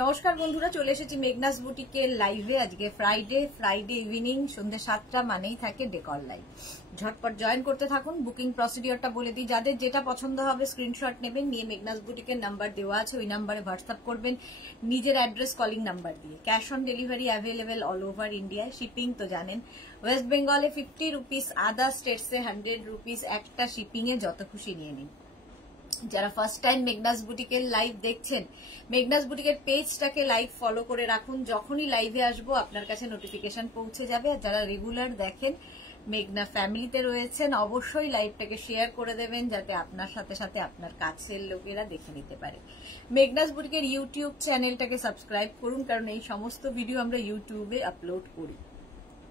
নমস্কার বন্ধুরা, চলে এসেছি মেঘনাস বুটিকের লাইভে। আজকে ফ্রাইডে ইভিনিং সন্ধ্যে 7টা মানেই থাকে ডেকর লাইভ। ঝটপট জয়েন করতে থাকুন। বুকিং প্রসিডিওরটা বলে দিই, যাদের যেটা পছন্দ হবে স্ক্রিনশট নেবেন, নিয়ে মেঘনাস বুটিকের নাম্বার দেওয়া আছে, ওই নাম্বারে হোয়াটসঅ্যাপ করবেন নিজের অ্যাড্রেস কলিং নাম্বার দিয়ে। Cash on delivery available all over ইন্ডিয়ায়। শিপিং তো জানেন, ওয়েস্ট বেঙ্গলে 50 রুপিস, আদার স্টেটসে 100 রুপিস। একটা শিপিং এ যত খুশি নিয়ে নিন। যারা ফার্স্ট টাইম মেঘনাস বুটিকের লাইভ দেখছেন, মেঘনাস বুটিকের পেজটাকে লাইভ ফলো করে রাখুন। যখনই লাইভে আসবো আপনার কাছে নোটিফিকেশন পৌঁছে যাবে। আর যারা রেগুলার দেখেন, মেঘনা ফ্যামিলিতে রয়েছেন, অবশ্যই লাইভটাকে শেয়ার করে দেবেন, যাতে আপনার সাথে সাথে আপনার কাছের লোকেরা দেখে নিতে পারে। মেঘনাস বুটিকের ইউটিউব চ্যানেলটাকে সাবস্ক্রাইব করুন, কারণ এই সমস্ত ভিডিও আমরা ইউটিউবে আপলোড করি।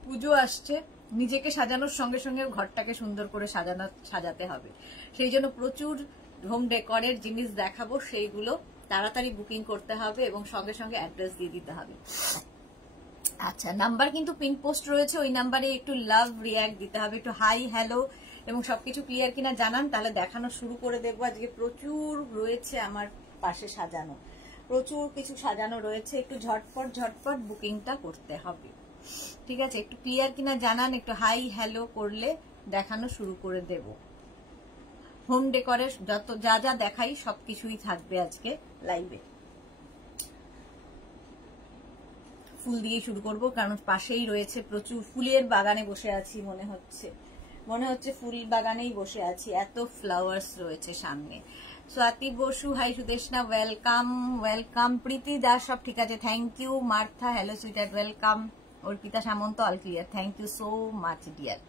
পুজো আসছে, নিজেকে সাজানোর সঙ্গে সঙ্গে ঘরটাকে সুন্দর করে সাজাতে হবে। সেই জন্য প্রচুর হোম ডেকরের জিনিস দেখাবো, সেইগুলো তাড়াতাড়ি বুকিং করতে হবে এবং সঙ্গে সঙ্গে অ্যাড্রেস দিয়ে দিতে হবে। আচ্ছা, নাম্বার কিন্তু পিন পোস্ট রয়েছে, ওই নাম্বারে একটু লাভ রিয়াক্ট দিতে হবে, একটু হাই হ্যালো এবং সবকিছু ক্লিয়ার কিনা জানান, তাহলে দেখানো শুরু করে দেবো। আজকে প্রচুর রয়েছে আমার পাশে সাজানো, প্রচুর কিছু সাজানো রয়েছে। একটু ঝটপট বুকিংটা করতে হবে, ঠিক আছে? একটু ক্লিয়ার কিনা জানান, একটু হাই হ্যালো করলে দেখানো শুরু করে দেব। হোম ডেকরের যত যা যা দেখাই সবকিছুই থাকবে আজকে লাইভে। ফুল দিয়ে শুরু করব, কারণ পাশেই রয়েছে প্রচুর ফুলের বাগানে বসে আছি। মনে হচ্ছে ফুল বাগানেই বসে আছি, এত ফ্লাওয়ার্স রয়েছে সামনে। Swati Basu, hi Sudeshna, welcome. প্রীতি দাস, সব ঠিক আছে, thank you. Martha, hello sweetheart, welcome. Arpita Samanta, all clear, thank you so much dear,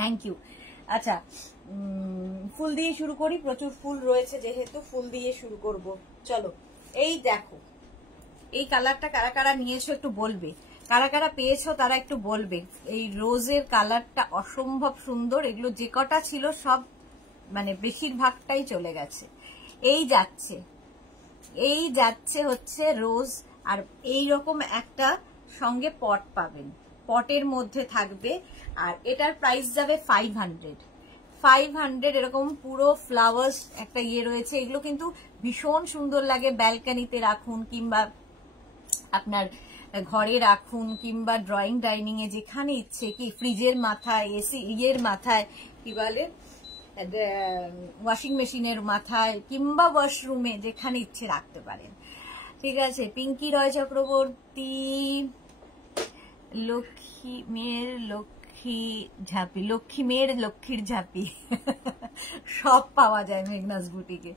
thank you. আচ্ছা, ফুল দিয়ে শুরু করি। প্রচুর ফুল রয়েছে, যেহেতু ফুল দিয়ে শুরু করব। চলো, এই দেখো, এই কালারটা কারা কারা নিয়েছো একটু বলবে, কারা কারা পেয়েছো তারা একটু বলবে। এই রোজের কালারটা অসম্ভব সুন্দর। এগুলো যে কটা ছিল সব মানে বেশিরভাগটাই চলে গেছে। এই যাচ্ছে হচ্ছে রোজ, আর এই রকম একটা সঙ্গে পট পাবেন, পটের মধ্যে থাকবে। আর এটার প্রাইস যাবে 500 এরকম পুরো ফ্লাওয়ার্স একটা ইয়ে রয়েছে। এগুলো কিন্তু ভীষণ সুন্দর লাগে, ব্যালকানিতে রাখুন কিংবা আপনার ঘরে রাখুন কিংবা ড্রয়িং ডাইনিং এ, যেখানে ইচ্ছে, কি ফ্রিজের মাথায়, এসি ইয়ের মাথায়, কি বলে ওয়াশিং মেশিনের মাথায় কিংবা ওয়াশরুমে, যেখানে ইচ্ছে রাখতে পারেন, ঠিক আছে? পিঙ্কি রয় চক্রবর্তী, লক্ষ্মী মেয়ের লক্ষ্মীর ঝাঁপি সব পাওয়া যায় মেঘনাস বুটিকে।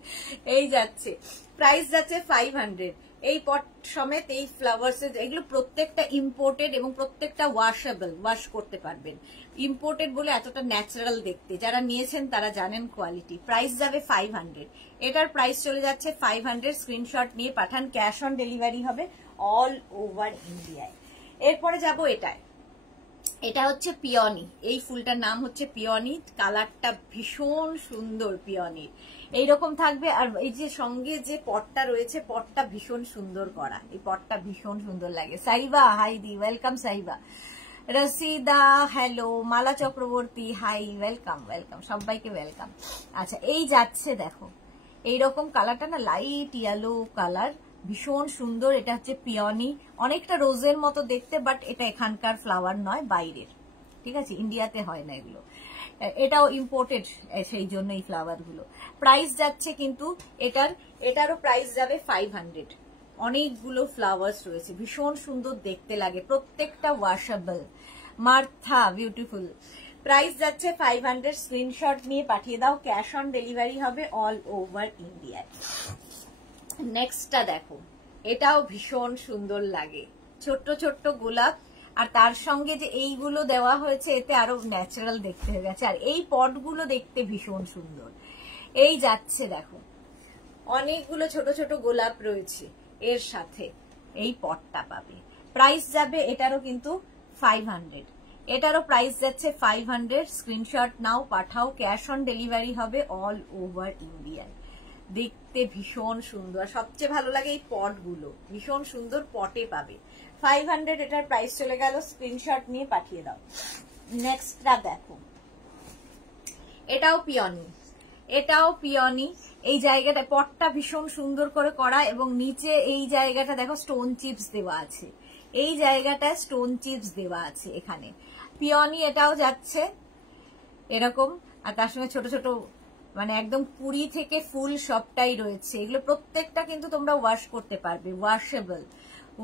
এই যাচ্ছে, প্রাইস যাচ্ছে 500। এই পট সমেত এই ফ্লাওয়ার্স, এগুলো প্রত্যেকটা ইম্পোর্টেড এবং প্রত্যেকটা ওয়াশেবল, ওয়াশ করতে পারবেন। ইম্পোর্টেড বলে এতটা ন্যাচারাল দেখতে, যারা নিয়েছেন তারা জানেন কোয়ালিটি। প্রাইস যাবে 500, এটার প্রাইস চলে যাচ্ছে 500। স্ক্রিনশট নিয়ে পাঠান, ক্যাশ অন ডেলিভারি হবে অল ওভার ইন্ডিয়ায়। এরপরে যাব এটায়, এটা হচ্ছে পিওনি। এই ফুলটার নাম হচ্ছে পিওনি, কালারটা ভীষণ সুন্দর পিওনির, এইরকম থাকবে। আর এই যে সঙ্গে যে পটটা রয়েছে, পটটা ভীষণ সুন্দর করা, এই পটটা ভীষণ সুন্দর লাগে। সাইবা, হাই দি, ওয়েলকাম সাইবা। রসিদা, হ্যালো। মালা চক্রবর্তী, হাই, ওয়েলকাম, সবাইকে ওয়েলকাম। আচ্ছা, এই যাচ্ছে দেখো, এইরকম কালারটা না লাইট ইয়েলো কালার, ভীষণ সুন্দর। এটা হচ্ছে পিওনি, অনেকটা রোজের মতো দেখতে, বাট এটা এখানকার ফ্লাওয়ার নয়, বাইরের, ঠিক আছে? ইন্ডিয়াতে হয় না এগুলো, এটাও ইম্পোর্টেড, সেই জন্য এই ফ্লাওয়ার গুলো। প্রাইস যাচ্ছে কিন্তু এটারও প্রাইস যাবে 500। অনেকগুলো ফ্লাওয়ার্স রয়েছে, ভীষণ সুন্দর দেখতে লাগে, প্রত্যেকটা ওয়াশেবল। Martha, beautiful. প্রাইস যাচ্ছে 500। স্ক্রিনশট নিয়ে পাঠিয়ে দাও, ক্যাশ অন ডেলিভারি হবে অল ওভার ইন্ডিয়ায়। নেক্সটটা দেখো, এটাও ভীষণ সুন্দর লাগে, ছোট্ট ছোট্ট গোলাপ, আর তার সঙ্গে যে এইগুলো দেওয়া হয়েছে, এতে আরো ন্যাচারাল দেখতে হয়ে গেছে। আর এই পটগুলো দেখতে ভীষণ সুন্দর। এই যাচ্ছে দেখো, অনেকগুলো ছোট ছোট গোলাপ রয়েছে, এর সাথে এই পটটা পাবে। প্রাইস যাবে এটারও কিন্তু 500, এটারও প্রাইস যাচ্ছে 500। স্ক্রিনশট নাও, পাঠাও, ক্যাশ অন ডেলিভারি হবে অল ওভার ইন্ডিয়ায়। দেখতে ভীষণ সুন্দর, সবচেয়ে ভালো লাগে এই পটগুলো, ভীষণ সুন্দর পটে পাবে। 500 এটার প্রাইস চলে গেল, স্ক্রিনশট নিয়ে পাঠিয়ে দাও। নেক্সটটা দেখো, এটাও পিওনি, এটাও পিওনি। এই জায়গাটা পটটা ভীষণ সুন্দর করে করা এবং নিচে এই জায়গাটা দেখো স্টোন চিপস দেওয়া আছে, এই জায়গাটায় স্টোন চিপস দেওয়া আছে এখানে। পিওনি এটাও যাচ্ছে এরকম, আর তার সঙ্গে ছোট ছোট মানে একদম কুড়ি থেকে ফুল সবটাই রয়েছে। এগুলো প্রত্যেকটা কিন্তু তোমরা ওয়াশ করতে পারবে,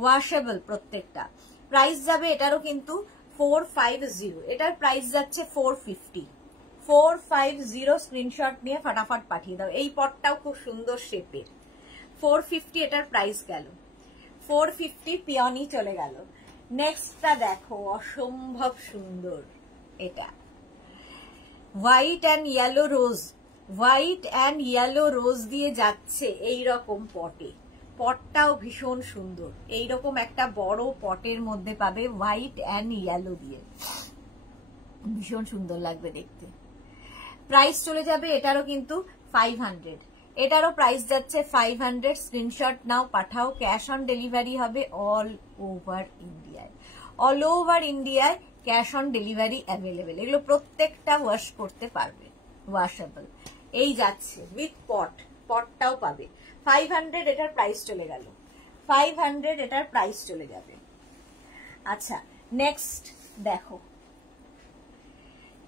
ওয়াশেবল প্রত্যেকটা। প্রাইস যাবে এটারও কিন্তু 450, এটার প্রাইস যাচ্ছে 450। 450 স্ক্রিনশট নিয়ে ফটাফট পাঠিয়ে দাও। এই পটটাও খুব সুন্দর শেপের। 450 এটার প্রাইস গেল, 450 পিওনি চলে গেল। নেক্সটটা দেখো, অসম্ভব সুন্দর। এটা white and yellow rose, white and yellow rose দিয়ে যাচ্ছে এই রকম পটে। পটটাও ভীষণ সুন্দর, এইরকম একটা বড় পটের মধ্যে পাবে হোয়াইট অ্যান্ড ইয়েলো দিয়ে, ভীষণ সুন্দর লাগবে দেখতে। প্রাইস চলে যাবে এটারও কিন্তু 500, এটারও প্রাইস যাচ্ছে 500। স্ক্রিনশট নাও, পাঠাও। ক্যাশ অন ডেলিভারি হবে অল ওভার ইন্ডিয়ায়, অল ওভার ইন্ডিয়ায় ক্যাশ অন ডেলিভারি অ্যাভেলেবেল। এগুলো প্রত্যেকটা ওয়াশ করতে পারবে, ওয়াশেবল। এই যাচ্ছে উইথ পট, পটটাও পাবে 500, এটার প্রাইস চলে গেল 500, এটার প্রাইস চলে যাবে। আচ্ছা নেক্সট দেখো,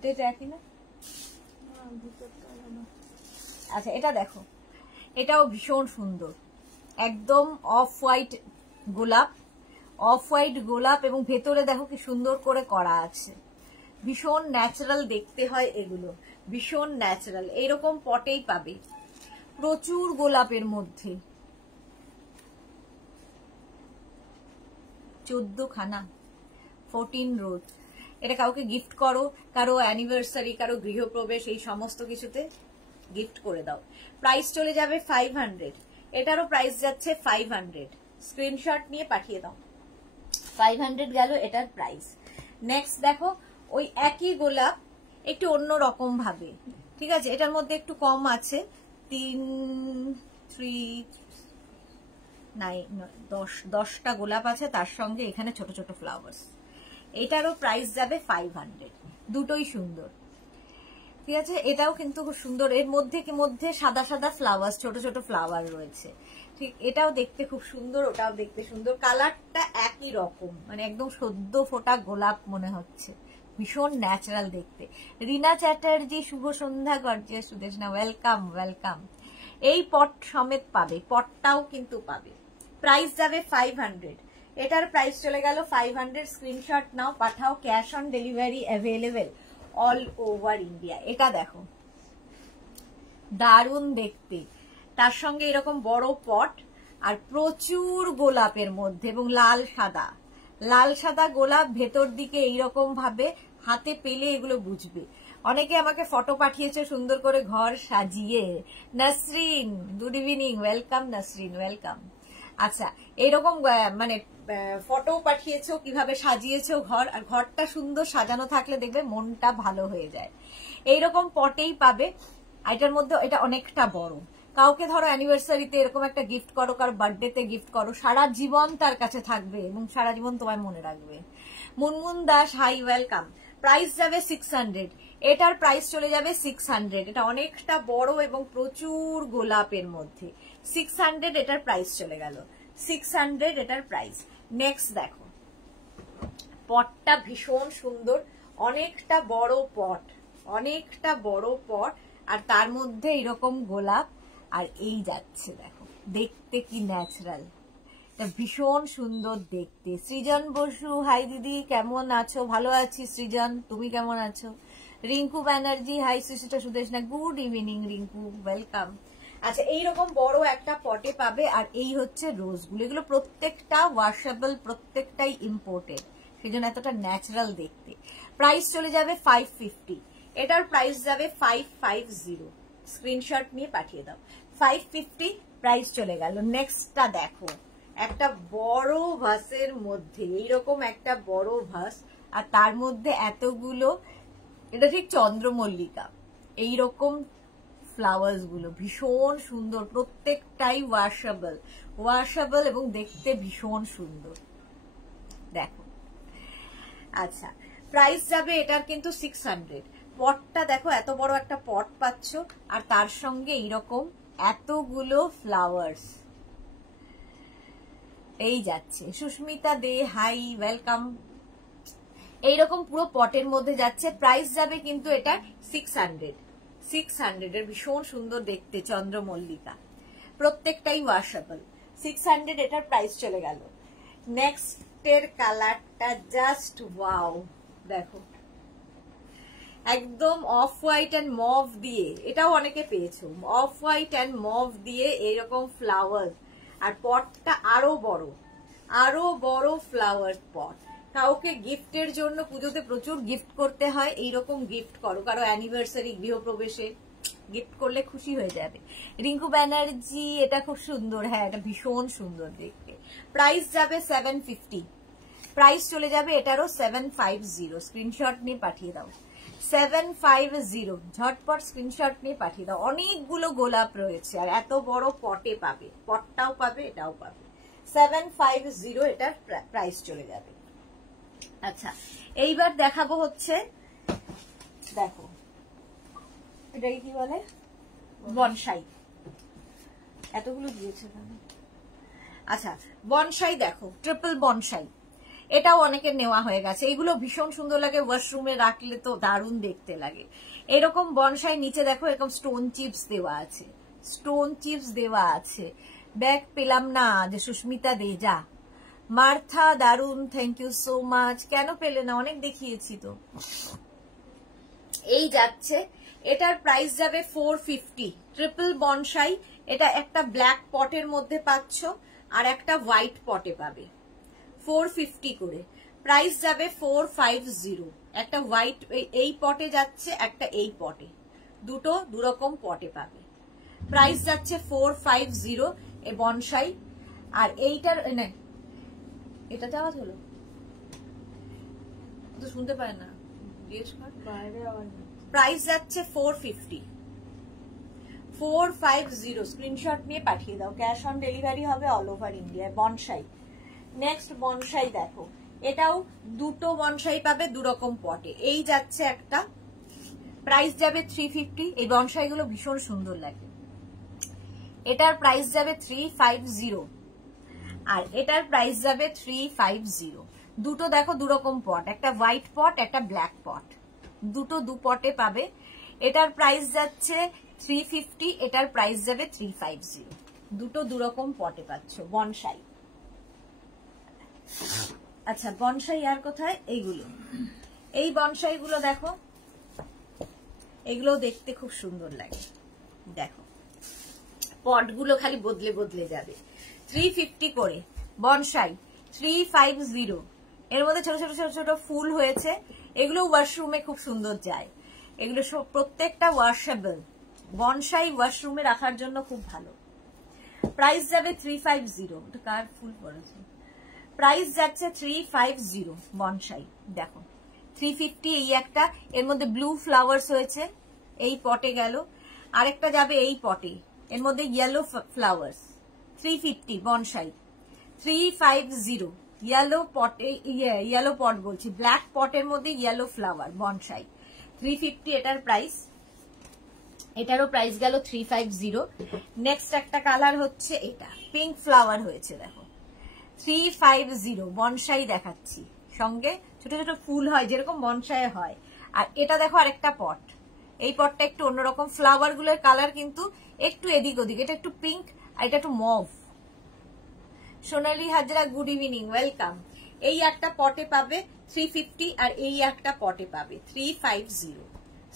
এটা একই না? আচ্ছা এটা দেখো, এটাও ভীষণ সুন্দর, একদম অফ হোয়াইট গোলাপ, অফ হোয়াইট গোলাপ এবং ভেতরে দেখো কি সুন্দর করে করা আছে। ভীষণ ন্যাচারাল দেখতে হয় এগুলো, ভীষণ ন্যাচারাল। এইরকম পটেই পাবে, প্রচুর গোলাপের মধ্যে 14 খানা, 14 রোজ। এটা কাউকে গিফট করো, কারো অ্যানিভার্সারি, কারো গৃহপ্রবেশ, এই সমস্ত কিছুতে গিফট করে দাও। প্রাইস চলে যাবে 500, এটারও প্রাইস যাচ্ছে 500। স্ক্রিনশট নিয়ে পাঠিয়ে দাও। 500 গেল এটার প্রাইস। নেক্সট দেখো, ওই একই গোলাপ একটু অন্য রকম ভাবে, ঠিক আছে? এটার মধ্যে একটু কম আছে, 10টা গোলাপ আছে, তার সঙ্গে এখানে ছোট ছোট ফ্লাওয়ার্স। এটারও প্রাইস যাবে 500, দুটোই সুন্দর, ঠিক আছে? এটাও কিন্তু খুব সুন্দর, এর মধ্যে সাদা সাদা ফ্লাওয়ার্স, ছোট ছোট ফ্লাওয়ার রয়েছে, ঠিক? এটাও দেখতে খুব সুন্দর, ওটাও দেখতে সুন্দর। কালারটা একই রকম, মানে একদম সদ্য ফোটা গোলাপ মনে হচ্ছে, ভীষণ ন্যাচারাল দেখতে। রিনা চ্যাটার্জি, শুভ সন্ধ্যা। Gorgeous Sudeshna, welcome welcome. এই পট সমেত পাবে, পটটাও কিন্তু পাবে। প্রাইস যাবে 500, এটার প্রাইস চলে গেল 500। স্ক্রিনশট নাও, পাঠাও। Cash on delivery available all over India. এটা দেখো, দারুণ দেখতে, তার সঙ্গে এরকম বড় পট আর প্রচুর গোলাপের মধ্যে এবং লাল সাদা গোলাপ ভেতর দিকে এইরকম ভাবে। হাতে পেলে এগুলো বুঝবে। অনেকে আমাকে ফটো পাঠিয়েছে সুন্দর করে ঘর সাজিয়ে। Nasrin, good evening, welcome Nasrin, welcome. আচ্ছা, এইরকম মানে ফটো পাঠিয়েছো কিভাবে সাজিয়েছো ঘর, আর ঘরটা সুন্দর সাজানো থাকলে দেখবে মনটা ভালো হয়ে যায়। এইরকম পটেই পাবে। এটার মধ্যে এটা অনেকটা বড়, কাউকে ধরো অ্যানিভার্সারিতে এরকম একটা গিফট করো, কারো বার্থডেতে গিফট করো, সারা জীবন তার কাছে থাকবে এবং সারা জীবন তোমায় মনে রাখবে। Munmun Das, hi, welcome. Price যাবে 600, এটার প্রাইস চলে যাবে 600। এটা অনেকটা বড় এবং প্রচুর গোলাপের মধ্যে। 600, এটার প্রাইস চলে গেল 600, এটার প্রাইস। নেক্সট দেখো, পটটা ভীষণ সুন্দর, অনেকটা বড় পট, অনেকটা বড় পট, আর তার মধ্যে এরকম গোলাপ, আর এই যাচ্ছে দেখো, দেখতে কি ন্যাচারাল, ভীষণ সুন্দর দেখতে। সৃজন বসু, হাই দিদি, কেমন আছো? ভালো আছি সৃজন, তুমি কেমন আছো? Rinku Banerjee, high sister Sudeshna, good evening Rinku, welcome. আচ্ছা, এইরকম বড় একটা পটে পাবে, আর এই হচ্ছে রোজগুলো। এগুলো প্রত্যেকটা ওয়াশেবল, প্রত্যেকটাই ইম্পোর্টেড, সেই জন্য এতটা ন্যাচারাল দেখতে। প্রাইস চলে যাবে 550, এটার প্রাইস যাবে 550। স্ক্রিনশট নিয়ে পাঠিয়ে দাও। 550 প্রাইস চলে গেল। নেক্সটটা দেখো, একটা বড় ভাসের মধ্যে এইরকম একটা বড় ভাস, আর তার মধ্যে এতগুলো, এটা ঠিক চন্দ্রমল্লিকা, এইরকম ফ্লাওয়ার্স গুলো ভীষণ সুন্দর, প্রত্যেকটাই ওয়াশেবল এবং দেখতে ভীষণ সুন্দর দেখো। আচ্ছা, প্রাইস যাবে এটার কিন্তু 600। পটটা দেখো, এত বড় একটা পট পাচ্ছ, আর তার সঙ্গে এইরকম এতগুলো ফ্লাওয়ার্স। এই যাচ্ছে সুস্মিতা দে, হাই, ওয়েলকাম। এইরকম পুরো পটের মধ্যে যাচ্ছে। প্রাইস যাবে কিন্তু এটা 600 এর, ভীষণ সুন্দর দেখতে চন্দ্রমল্লিকা, প্রত্যেকটাই ওয়াশেবল। 600 এটার প্রাইস চলে গেল। নেক্সট এর কালারটা জাস্ট ওয়াও, দেখো একদম অফ হোয়াইট অ্যান্ড মভ দিয়ে, এটাও অনেকে পেয়েছো, অফ হোয়াইট অ্যান্ড মভ দিয়ে এরকম ফ্লাওয়ার, আর পটটা আরো বড় ফ্লাওয়ার পট। কাউকে গিফটের জন্য পুজোতে প্রচুর গিফট করতে হয়, এইরকম গিফট করো, কারো অ্যানিভার্সারি, গৃহপ্রবেশে গিফট করলে খুশি হয়ে যাবে। রিঙ্কু ব্যানার্জি, এটা খুব সুন্দর, হ্যাঁ এটা ভীষণ সুন্দর দেখতে। প্রাইস যাবে 750, প্রাইস চলে যাবে এটারও 750। স্ক্রিনশট নিয়ে পাঠিয়ে দাও, 750, ঝটপট স্ক্রিনশট নিয়ে পাঠিয়ে দাও। অনেকগুলো গোলাপ রয়েছে, আর এত বড় পটে পাবে, পটটাও পাবে, এটাও পাবে। 750 এটার প্রাইস চলে যাবে। আচ্ছা, এইবার দেখাবো হচ্ছে, দেখো এটাকে কি বলে, বনসাই। এতগুলো দিয়েছে। আচ্ছা, বনসাই দেখো, ট্রিপল বনসাই, এটাও অনেকের নেওয়া হয়ে গেছে। এগুলো ভীষণ সুন্দর লাগে, ওয়াশরুমে রাখলে তো দারুণ দেখতে লাগে। এরকম বনসাই নিচে দেখো এরকম স্টোন চিপস দেওয়া আছে, স্টোন চিপস দেওয়া আছে। ব্যাগ পেলাম না, যে সুস্মিতা দে, যা মার্থা, দারুন, থ্যাংক ইউ সো মাচ। কেন পেলে না, অনেক দেখিয়েছি তো। এই যাচ্ছে, এটার প্রাইস যাবে 450, ট্রিপল বনসাই। এটা একটা ব্ল্যাক পটের মধ্যে পাচ্ছ, আর একটা হোয়াইট পটে পাবে, 450 করে। প্রাইস যাবে 450, একটা হোয়াইট এই পটে যাচ্ছে, একটা এই পটে, দুটো দুরকম পটে পাবে। প্রাইস যাচ্ছে 450 এ বনসাই। আর এইটার এটা যাওয়া হলো তো শুনতে পারে না, প্রাইস যাচ্ছে 450, স্ক্রিনশট নিয়ে পাঠিয়ে দাও। ক্যাশ অন ডেলিভারি হবে অল ওভার ইন্ডিয়ায়। বনসাই, নেক্সট বনসাই দেখো, এটাও দুটো বনসাই পাবে দুরকম পটে। এই যাচ্ছে একটা, প্রাইস যাবে 350। এই বনসাই গুলো ভীষণ সুন্দর লাগে। এটার প্রাইস যাবে 350, আর এটার প্রাইস যাবে 350। দুটো দেখো দুরকম পট, একটা হোয়াইট পট, একটা ব্ল্যাক পট, দুটো দু পটে পাবে। এটার প্রাইস যাচ্ছে 350, এটার প্রাইস যাবে 350। দুটো দুরকম পটে পাচ্ছ বনসাই। আচ্ছা, বনসাই আর কোথায়, এইগুলো, এই বনসাই গুলো দেখো, এগুলো দেখতে খুব সুন্দর লাগে। দেখো পটগুলো খালি বদলে বদলে যাবে। 350 করে বনসাই, 350। এর মধ্যে ছোট ছোট ছোট ছোট ফুল হয়েছে, এগুলো ওয়াশরুমে খুব সুন্দর যায়। এগুলো প্রত্যেকটা ওয়াশেবল, বনসাই ওয়াশরুমে রাখার জন্য খুব ভালো। প্রাইস যাবে 350, কার ফুল পড়েছে, প্রাইস যাচ্ছে 350 বনসাই। দেখো 350 এই একটা, এর মধ্যে ব্লু ফ্লাওয়ার্স হয়েছে, এই পটে গেল। আরেকটা যাবে এই পটে, এর মধ্যে ইয়েলো ফ্লাওয়ার্স, 350 বনসাই। 350 ইয়েলো পটে, ইয়েলো পট বলছি, ব্ল্যাক পটের মধ্যে ইয়েলো ফ্লাওয়ার, বনসাই 350 এটার প্রাইস। এটারও প্রাইস গেল 350। নেক্সট একটা কালার হচ্ছে এটা, পিঙ্ক ফ্লাওয়ার হয়েছে, দেখো 350 বনসাই দেখাচ্ছি, সঙ্গে ছোট ছোট ফুল হয় যেরকম বনসাই হয়। আর এটা দেখো আরেকটা পট, এই পটটা একটু অন্যরকম, ফ্লাওয়ার গুলোর কালার কিন্তু একটু এদিক ওদিক, এটা একটু পিঙ্ক আর এটা একটু মভ। সোনালী হাজরা, গুড ইভিনিং, ওয়েলকাম। এই একটা পটে পাবে 350, আর এই একটা পটে পাবে 350।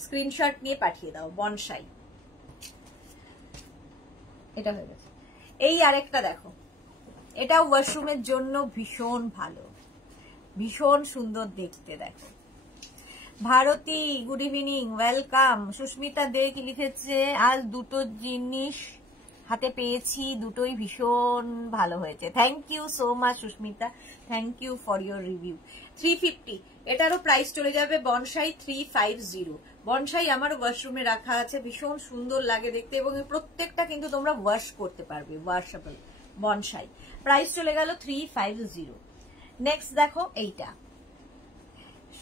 স্ক্রিনশট নিয়ে পাঠিয়ে দাও, বনসাই। এটা হয়ে গেছে। এই আরেকটা দেখো, এটা ওয়াশরুমের জন্য ভীষণ ভালো, ভীষণ সুন্দর দেখতে। দেখো Bharati, good evening, welcome. Susmita Dey কি লিখেছে, আজ দুটো জিনিস হাতে পেয়েছি, দুটোই ভীষণ ভালো হয়েছে। Thank you so much Sushmita, thank you for your review. 350, এটারও প্রাইস চলে যাবে বনসাই 350। বনসাই আমার ওয়াশরুমে রাখা আছে, ভীষণ সুন্দর লাগে দেখতে, এবং প্রত্যেকটা কিন্তু তোমরা ওয়াশ করতে পারবে, ওয়াশেবল বনসাই। প্রাইস চলে গেল 350। নেক্সট দেখো এইটা,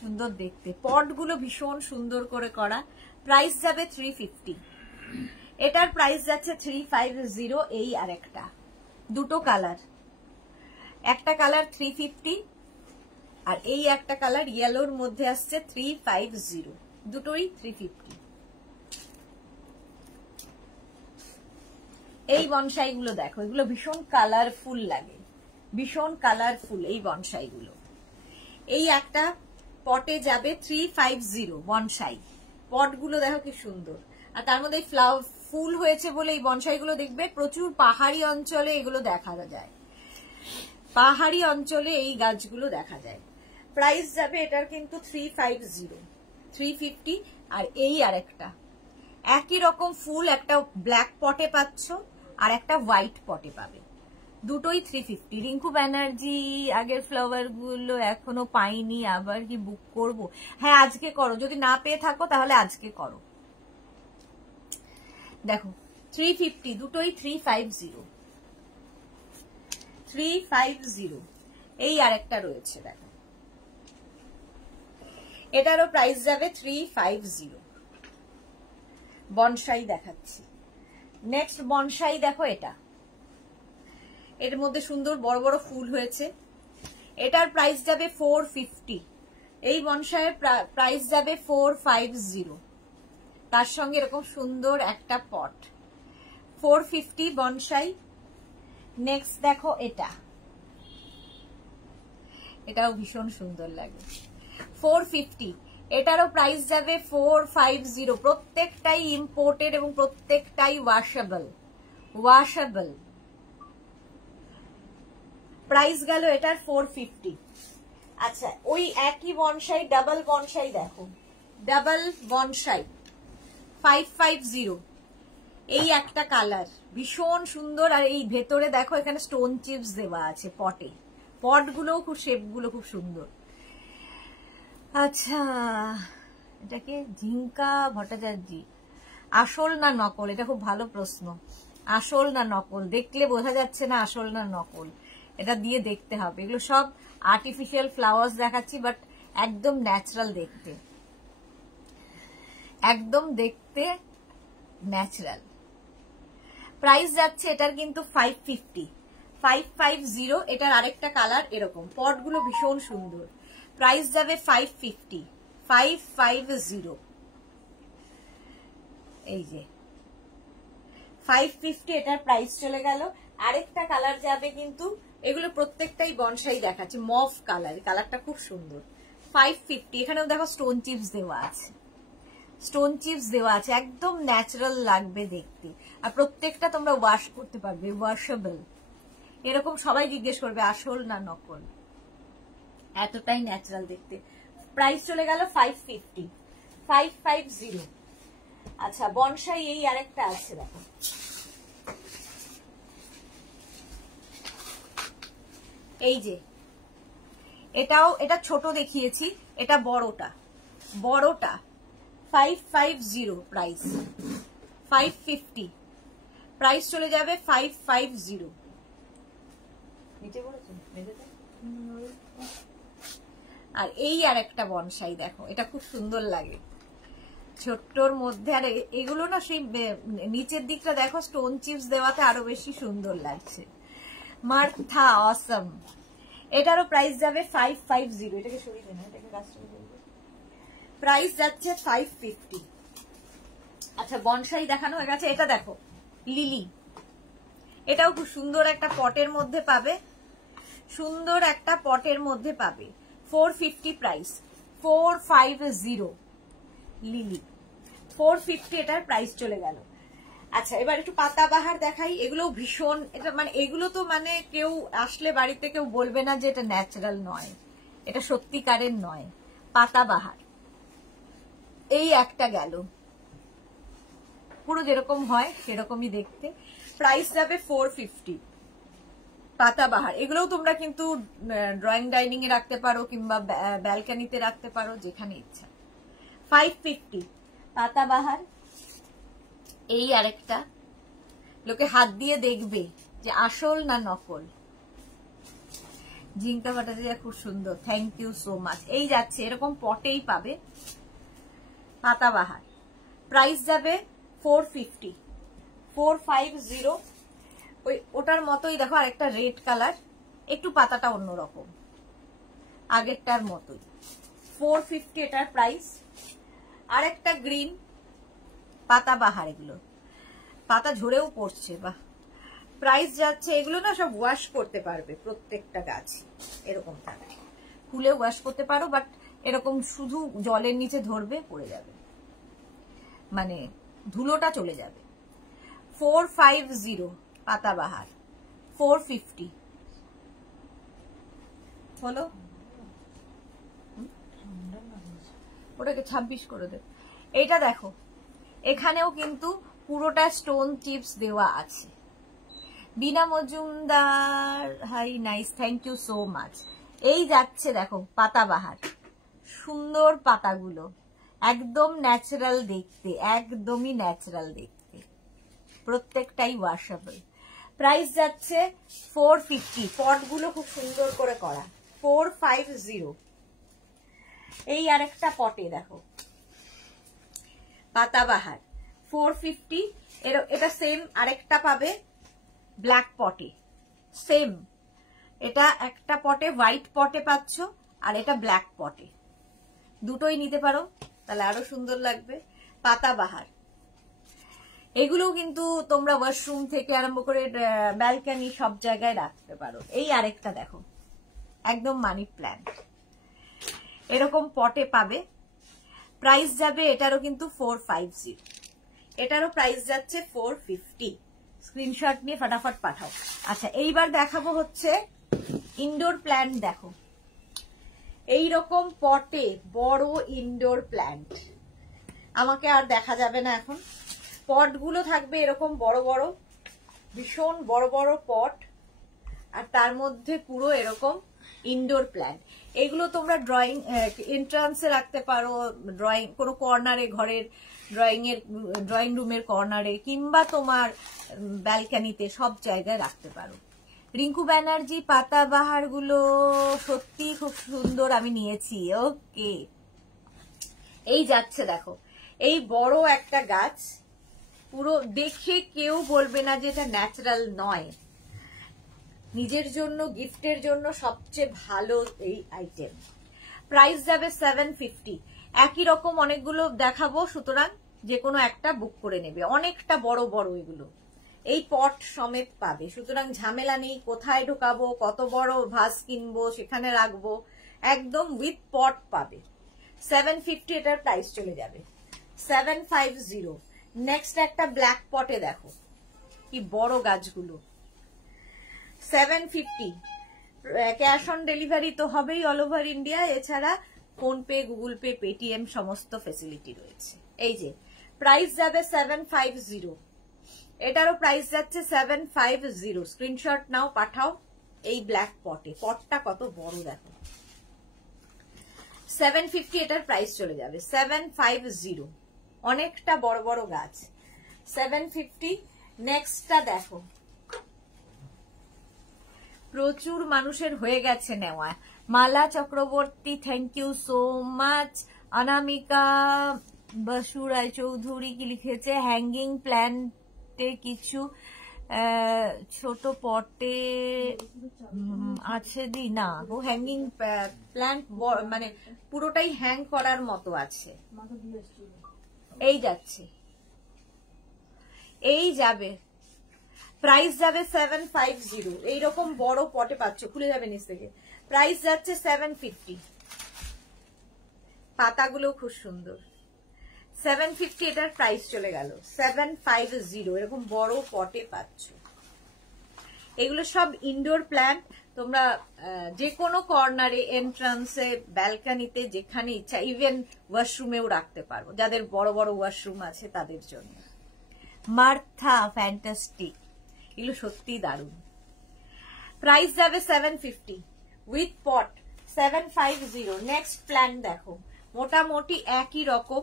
সুন্দর দেখতে, পট গুলো ভীষণ সুন্দর করে করা। প্রাইস যাবে 350, এটার প্রাইস যাচ্ছে 350। এই আর একটা, দুটো কালার, একটা কালার 350 আর এই একটা কালার ইয়েলোর মধ্যে আসছে 350, দুটোই 350। এই বনসাই গুলো দেখো, এগুলো ভীষণ কালারফুল লাগে, ভীষণ কালারফুল এই বনসাই গুলো। এই একটা পটে যাবে 350 বনসাই। পট গুলো দেখো কি সুন্দর, আর তার মধ্যে ফুল হয়েছে বলে এই বনসাই গুলো দেখবে প্রচুর পাহাড়ি অঞ্চলে এগুলো দেখা যায়, পাহাড়ি অঞ্চলে এই গাছগুলো দেখা যায়। প্রাইস যাবে এটার কিন্তু 350, 350। আর এই আর একটা একই রকম ফুল, একটা ব্ল্যাক পটে পাচ্ছ আর একটা হোয়াইট পটে পাবে, দুটোই 350। রিঙ্কু ব্যানার্জি, আগের ফ্লাওয়ার গুলো এখনো পাইনি, আবার কি বুক করব? হ্যাঁ আজকে করো, যদি না পেয়ে থাকো তাহলে আজকে করো। দেখো 350, দুটোই 350, 350। এই আরেকটা রয়েছে দেখো, এটারও প্রাইস যাবে 350। বনসাই দেখাচ্ছি, নেক্সট বনসাই দেখো, এটা এর মধ্যে সুন্দর বড় বড় ফুল হয়েছে, এটার প্রাইস যাবে 450। এই বনসাইয়ের প্রাইস যাবে 450, তার সঙ্গে এরকম সুন্দর একটা পট, 450 বনসাই। নেক্সট দেখো এটা, এটাও ভীষণ সুন্দর লাগে, 450। এটারও প্রাইস যাবে 450। প্রত্যেকটাই ইম্পোর্টেড এবং প্রত্যেকটাই ওয়াশেবল, ওয়াশেবল। প্রাইস গেল এটার 450। আচ্ছা, ওই একই বনসাই ডাবল বনসাই দেখো, ডাবল বনসাই 550। এই একটা কালার ভীষণ সুন্দর, আর এই ভেতরে দেখো এখানে স্টোন চিপস দেওয়া আছে পটে, পট গুলোও খুব, শেপ গুলো খুব সুন্দর। আচ্ছা, এটাকে ঝিঙ্কা ভট্টাচার্য, আসল না নকল? এটা খুব ভালো প্রশ্ন, আসল না নকল? দেখলে বোঝা যাচ্ছে না আসল না নকল, এটা দিয়ে দেখতে হবে। এগুলো সব আর্টিফিশিয়াল ফ্লাওয়ার্স দেখাচ্ছি, বাট একদম ন্যাচারাল দেখতে, একদম দেখতে ন্যাচারাল। প্রাইস যাচ্ছে এটার কিন্তু 550, 550। এটার আরেকটা কালার এরকম, পটগুলো ভীষণ সুন্দর। প্রাইস যাবে 550, 550। এই যে 550 এটার প্রাইস চলে গেল। আরেকটা কালার যাবে কিন্তু, এগুলো প্রত্যেকটাই বনসাই দেখাচ্ছে, মফ কালার, কালারটা খুব সুন্দর, 550। এখানেও দেখো স্টোন চিপস দেওয়া আছে, স্টোন চিপস দেওয়া আছে, একদম ন্যাচারাল লাগবে দেখতে। আর প্রত্যেকটা তোমরা ওয়াশ করতে পারবে, ওয়াশেবল। এরকম সবাই জিজ্ঞেস করবে আসল না নকল, এতটাই ন্যাচারাল দেখতে। প্রাইস চলে গেল 550, 550। আচ্ছা, বনসাই এই আরেকটা আছে দেখো, এই যে এটাও, এটা ছোট দেখিয়েছি, এটা বড়টা, বড়টা 550 প্রাইস, 550 প্রাইস চলে যাবে 550। আর এই আর একটা বনসাই দেখো, এটা খুব সুন্দর লাগে, ছোট্টর মধ্যে। আর এগুলো না সেই নিচের দিকটা দেখো স্টোন চিপস দেওয়াতে আরো বেশি সুন্দর লাগছে। মার্থা অসম, এটারও প্রাইস যাবে 550। এটাকে সরিয়ে দেন, এটাকে কাস্টমার বলবো। প্রাইস যাচ্ছে 550। আচ্ছা, বনসাই দেখানো হয়ে গেছে। এটা দেখো লিলি, এটাও খুব সুন্দর একটা পটের মধ্যে পাবে, সুন্দর একটা পটের মধ্যে পাবে, 450 প্রাইস, 450 লিলি, 450 এটার প্রাইস চলে গেল। আচ্ছা, এবার একটু পাতাবাহার দেখাই। এগুলো ভীষণ, এটা মানে এগুলো তো মানে কেউ আসলে বাড়িতে কেউ বলবে না যে এটা ন্যাচারাল নয়, এটা সত্যিকারের নয়। পাতাবাহার এই একটা গেল, পুরো যেরকম হয় সেরকমই দেখতে। প্রাইস যাবে 450। পাতাবাহার এগুলোও তোমরা কিন্তু ড্রয়িং ডাইনিং এ রাখতে পারো কিংবা ব্যালকনিতে রাখতে পারো, যেখানে ইচ্ছা। 550 পাতাবাহার। এই আরেকটা, লোকে হাত দিয়ে দেখবে যে আসল না নকল। ঝিঙ্কা ভট্টাচার্য খুব সুন্দর, থ্যাংক ইউ সো মাচ। এই যাচ্ছে, এরকম পটেই পাবে পাতাবাহার। প্রাইস যাবে 450, 450। ওই ওটার মতোই দেখো আরেকটা রেড কালার, একটু পাতাটা অন্যরকম, আগেরটার মতোই। 450 এটার প্রাইস। আরেকটা গ্রিন পাতাবাহার, এগুলো পাতা ঝরেও পড়ছে, বাহ। প্রাইস যাচ্ছে, এগুলো না সব ওয়াশ করতে পারবে, প্রত্যেকটা গাছ এরকম থাকে, খুলে ওয়াশ করতে পারো, বাট এরকম শুধু জলের নিচে ধরবে, পড়ে যাবে, মানে ধুলোটা চলে যাবে। 450 পাতাবাহার, 450 হলো। ওটাকে 26 করে দে। এইটা দেখো, এখানেও কিন্তু পুরোটা স্টোন চিপস দেওয়া আছে। Bina Majumdar, hi nice, thank you so much. এই যাচ্ছে দেখো পাতাবাহার, সুন্দর পাতাগুলো, একদম ন্যাচারাল দেখতে, একদমই ন্যাচারাল দেখতে, প্রত্যেকটাই ওয়াশেবল। প্রাইস যাচ্ছে 450। পটগুলো খুব সুন্দর করে করা, 450। এই আরেকটা পটে দেখো পাতাবাহার, 450। এটা সেম আরেকটা পাবে ব্ল্যাক পটে, সেম। এটা একটা পটে হোয়াইট পটে পাচ্ছ, আর এটা ব্ল্যাক পটে, দুটোই নিতে পারো, তাহলে আরো সুন্দর লাগবে। পাতাবাহার এগুলো কিন্তু তোমরা ওয়াশরুম থেকে আরম্ভ করে ব্যালকনি সব জায়গায় রাখতে পারো। এই আরেকটা দেখো, একদম মানি প্ল্যান্ট, এরকম পটে পাবে। প্রাইস যাবে এটারও কিন্তু 450, এটারও প্রাইস যাচ্ছে 450। স্ক্রিনশট নিয়ে ফটাফট পাঠাও। আচ্ছা, এইবার দেখাবো হচ্ছে ইনডোর প্ল্যান্ট। দেখো এইরকম পটে বড় ইনডোর প্ল্যান্ট আমাকে আর দেখা যাবে না এখন। পটগুলো থাকবে এরকম বড় বড়, ভীষণ বড় বড় পট, আর তার মধ্যে পুরো এরকম ইনডোর প্ল্যান্ট। এগুলো তোমরা ড্রয়িং এন্ট্রান্সে রাখতে পারো, ড্রয়িং কোনো কর্নারে, ঘরের ড্রয়িং রুমের কর্নারে, কিংবা তোমার ব্যালকনিতে, সব জায়গায় রাখতে পারো। রিঙ্কু ব্যানার্জি, পাতাবাহার গুলো সত্যি খুব সুন্দর, আমি নিয়েছি। ওকে, এই যাচ্ছে দেখো, এই বড় একটা গাছ, পুরো দেখে কেউ বলবে না যে এটা ন্যাচারাল নয়। নিজের জন্য, গিফটের জন্য সবচেয়ে ভালো এই আইটেম। প্রাইস যাবে 750। একই রকম অনেকগুলো দেখাবো, সুতরাং যে কোনো একটা বুক করে নেবে। অনেকটা বড় বড় এগুলো, এই পট সমেত পাবে, সুতরাং ঝামেলা নেই কোথায় ঢোকাবো, কত বড় ভাস কিনবো, সেখানে রাখবো, একদম উইথ পট পাবে। 750 এটার প্রাইস চলে যাবে, 750। নেক্সট একটা ব্ল্যাক পটে দেখো কি বড় গাছগুলো, 750। ক্যাশ অন ডেলিভারি তো হবেই অল ওভার ইন্ডিয়া, এছাড়া phone pay, Google pay, Paytm সমস্ত ফেসিলিটি রয়েছে। এই যে প্রাইস যাবে 750, এটারও প্রাইস যাচ্ছে 750। স্ক্রিনশট নাও, পাঠাও। এই ব্ল্যাক পটে, পটটা কত বড় দেখো, 750 এটার প্রাইস চলে যাবে, 750। অনেকটা বড় বড় গাছ, 750। নেক্সটটা দেখো, প্রচুর মানুষের হয়ে গেছে নেওয়া। Mala Chakraborty, thank you so much. Anamika Basu Roychowdhury কি লিখেছে, হ্যাঙ্গিং প্ল্যান্টে কিছু ছোট পটে আছে দি না গো, হ্যাঙ্গিং প্ল্যান্ট মানে পুরোটাই হ্যাং করার মতো আছে। এই যাচ্ছে, এই যাবে, প্রাইস যাবে 750। এইরকম বড় পটে পাচ্ছ, খুলে যাবে নিচ থেকে। প্রাইস যাচ্ছে 750। পাতাগুলো খুব সুন্দর, 750 এটার প্রাইস চলে গেল, 750। এরকম বড় পটে পাচ্ছ। এগুলো সব ইনডোর প্ল্যান্ট, তোমরা যে কোনো কর্নারে, এন্ট্রান্সে, ব্যালকনিতে, যেখানে ইচ্ছা, ইভেন ওয়াশরুমেও রাখতে পারবো, যাদের বড় বড় ওয়াশরুম আছে তাদের জন্য। মার্থা, ফ্যান্টাস্টিক, এগুলো সত্যি দারুণ। প্রাইস যাবে 750 উইথ পট, 750। নেক্সট প্ল্যান্ট দেখো, মোটামুটি একই রকম,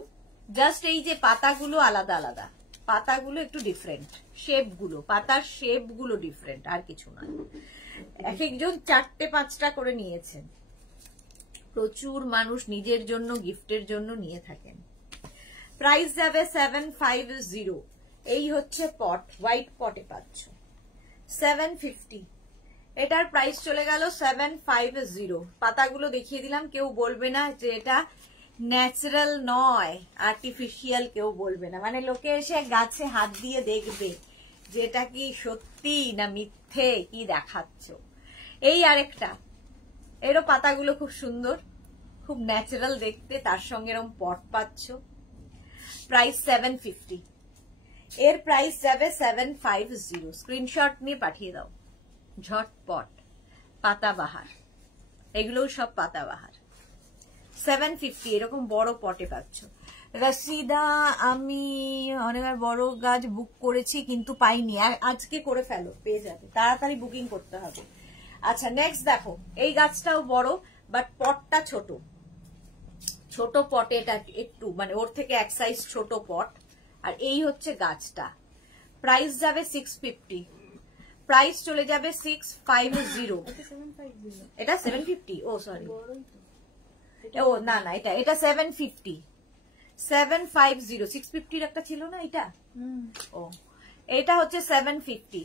জাস্ট এই যে পাতাগুলো আলাদা আলাদা, পাতাগুলো একটু ডিফারেন্ট, শেপগুলো, পাতার শেপগুলো ডিফারেন্ট, আর কিছু না। এক একজন 4-5টা করে নিয়েছেন। প্রচুর মানুষ নিজের জন্য, গিফটের জন্য নিয়ে থাকেন। প্রাইস যাবে 750। এই হচ্ছে পট, হোয়াইট পটে পাচ্ছ 750। এটার প্রাইস চলে গেল 750। পাতাগুলো দেখিয়ে দিলাম, কেউ বলবে না যে এটা ন্যাচারাল নয়, আর্টিফিশিয়াল কেউ বলবে না। মানে লোকে এসে গাছে হাত দিয়ে দেখবে যে এটা কি সত্যি না মিথ্যে, কি দেখাচ্ছ। এই আরেকটা, এরও পাতাগুলো খুব সুন্দর, খুব ন্যাচারাল দেখতে, তার সঙ্গে এরকম পট পাচ্ছ। প্রাইস 750। এর প্রাইস যাবে 750। স্ক্রিনশট নিয়ে পাঠিয়ে দাও ঝটপট। পাতাবাহার, এগুলোও সব পাতাবাহার। 750 এরকম বড় পটে পাচ্ছ। রশিদা, আমি অনেকবার বড় গাছ বুক করেছি কিন্তু পাইনি, আজকে করে ফেলো, পেয়ে যাবে, তাড়াতাড়ি বুকিং করতে হবে। আচ্ছা নেক্সট দেখো, এই গাছটাও বড় বাট পটটা ছোট। ছোট পটে এটা একটু মানে ওর থেকে এক সাইজ ছোট পট। আর এই হচ্ছে গাছটা। প্রাইস যাবে 650। প্রাইস চলে যাবে 650। এটা 750। ও সরি, ও না না, এটা 750। 750। 650 একটা ছিল না এটা? ও, এটা হচ্ছে 750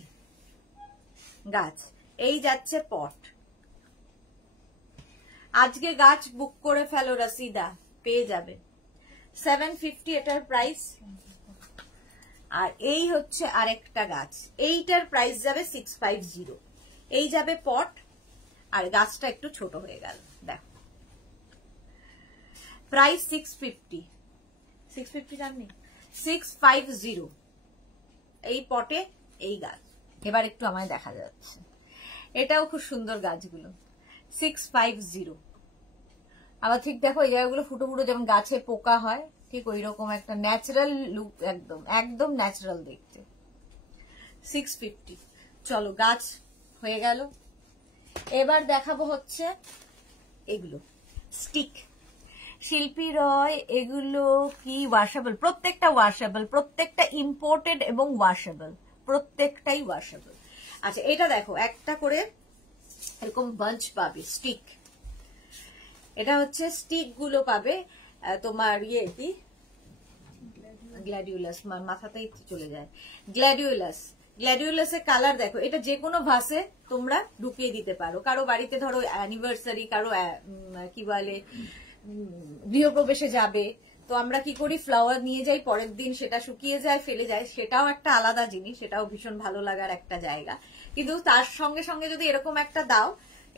গাছ। এই যাচ্ছে পট। আজকে গাছ বুক করে ফেলো রসিদা, পেয়ে যাবে। 750 এটার প্রাইস। আর এই হচ্ছে আরেকটা গাছ, এইটার প্রাইস যাবে 650। এই যাবে পট, আর গাছটা একটু ছোট হয়ে গেল। দেখো প্রাইস 650। 650 জাননি, 650 এই পটে এই গাছ। এবার একটু আমায় দেখা যাচ্ছে, এটাও খুব সুন্দর গাছগুলো। 650। আবার ঠিক দেখো এই জায়গাগুলো ফুটো ফুটো, যেমন গাছে পোকা হয় ঠিক ওই রকম একটা ন্যাচারাল লুক, একদম একদম ন্যাচারাল দেখতে। 650। চলো গাছ হয়ে গেল। এবার দেখাবো হচ্ছে এগুলো স্টিক। শিল্পী রয়, এগুলো কি ওয়াশেবল? প্রত্যেকটা ওয়াশেবল, প্রত্যেকটা ইম্পোর্টেড এবং ওয়াশেবল, প্রত্যেকটাই ওয়াশেবল। আচ্ছা এটা দেখো, একটা করে এরকম বাঞ্চ পাবে স্টিক। এটা হচ্ছে স্টিক গুলো পাবে তোমার ইয়ে কি গ্ল্যাডিউলাস, মাথাতেই চলে যায়, গ্ল্যাডিউলাস। গ্ল্যাডিউলাসের কালার দেখো, এটা যে কোনো ভাসে তোমরা ঢুকিয়ে দিতে পারো। কারো বাড়িতে ধরো অ্যানিভার্সারি, কারো কি বলে গৃহপ্রবেশে যাবে, তো আমরা কি করি, ফ্লাওয়ার নিয়ে যাই, পরের দিন সেটা শুকিয়ে যায়, ফেলে যায়, সেটাও একটা আলাদা জিনিস, সেটাও ভীষণ ভালো লাগার একটা জায়গা। কিন্তু তার সঙ্গে সঙ্গে যদি এরকম একটা দাও,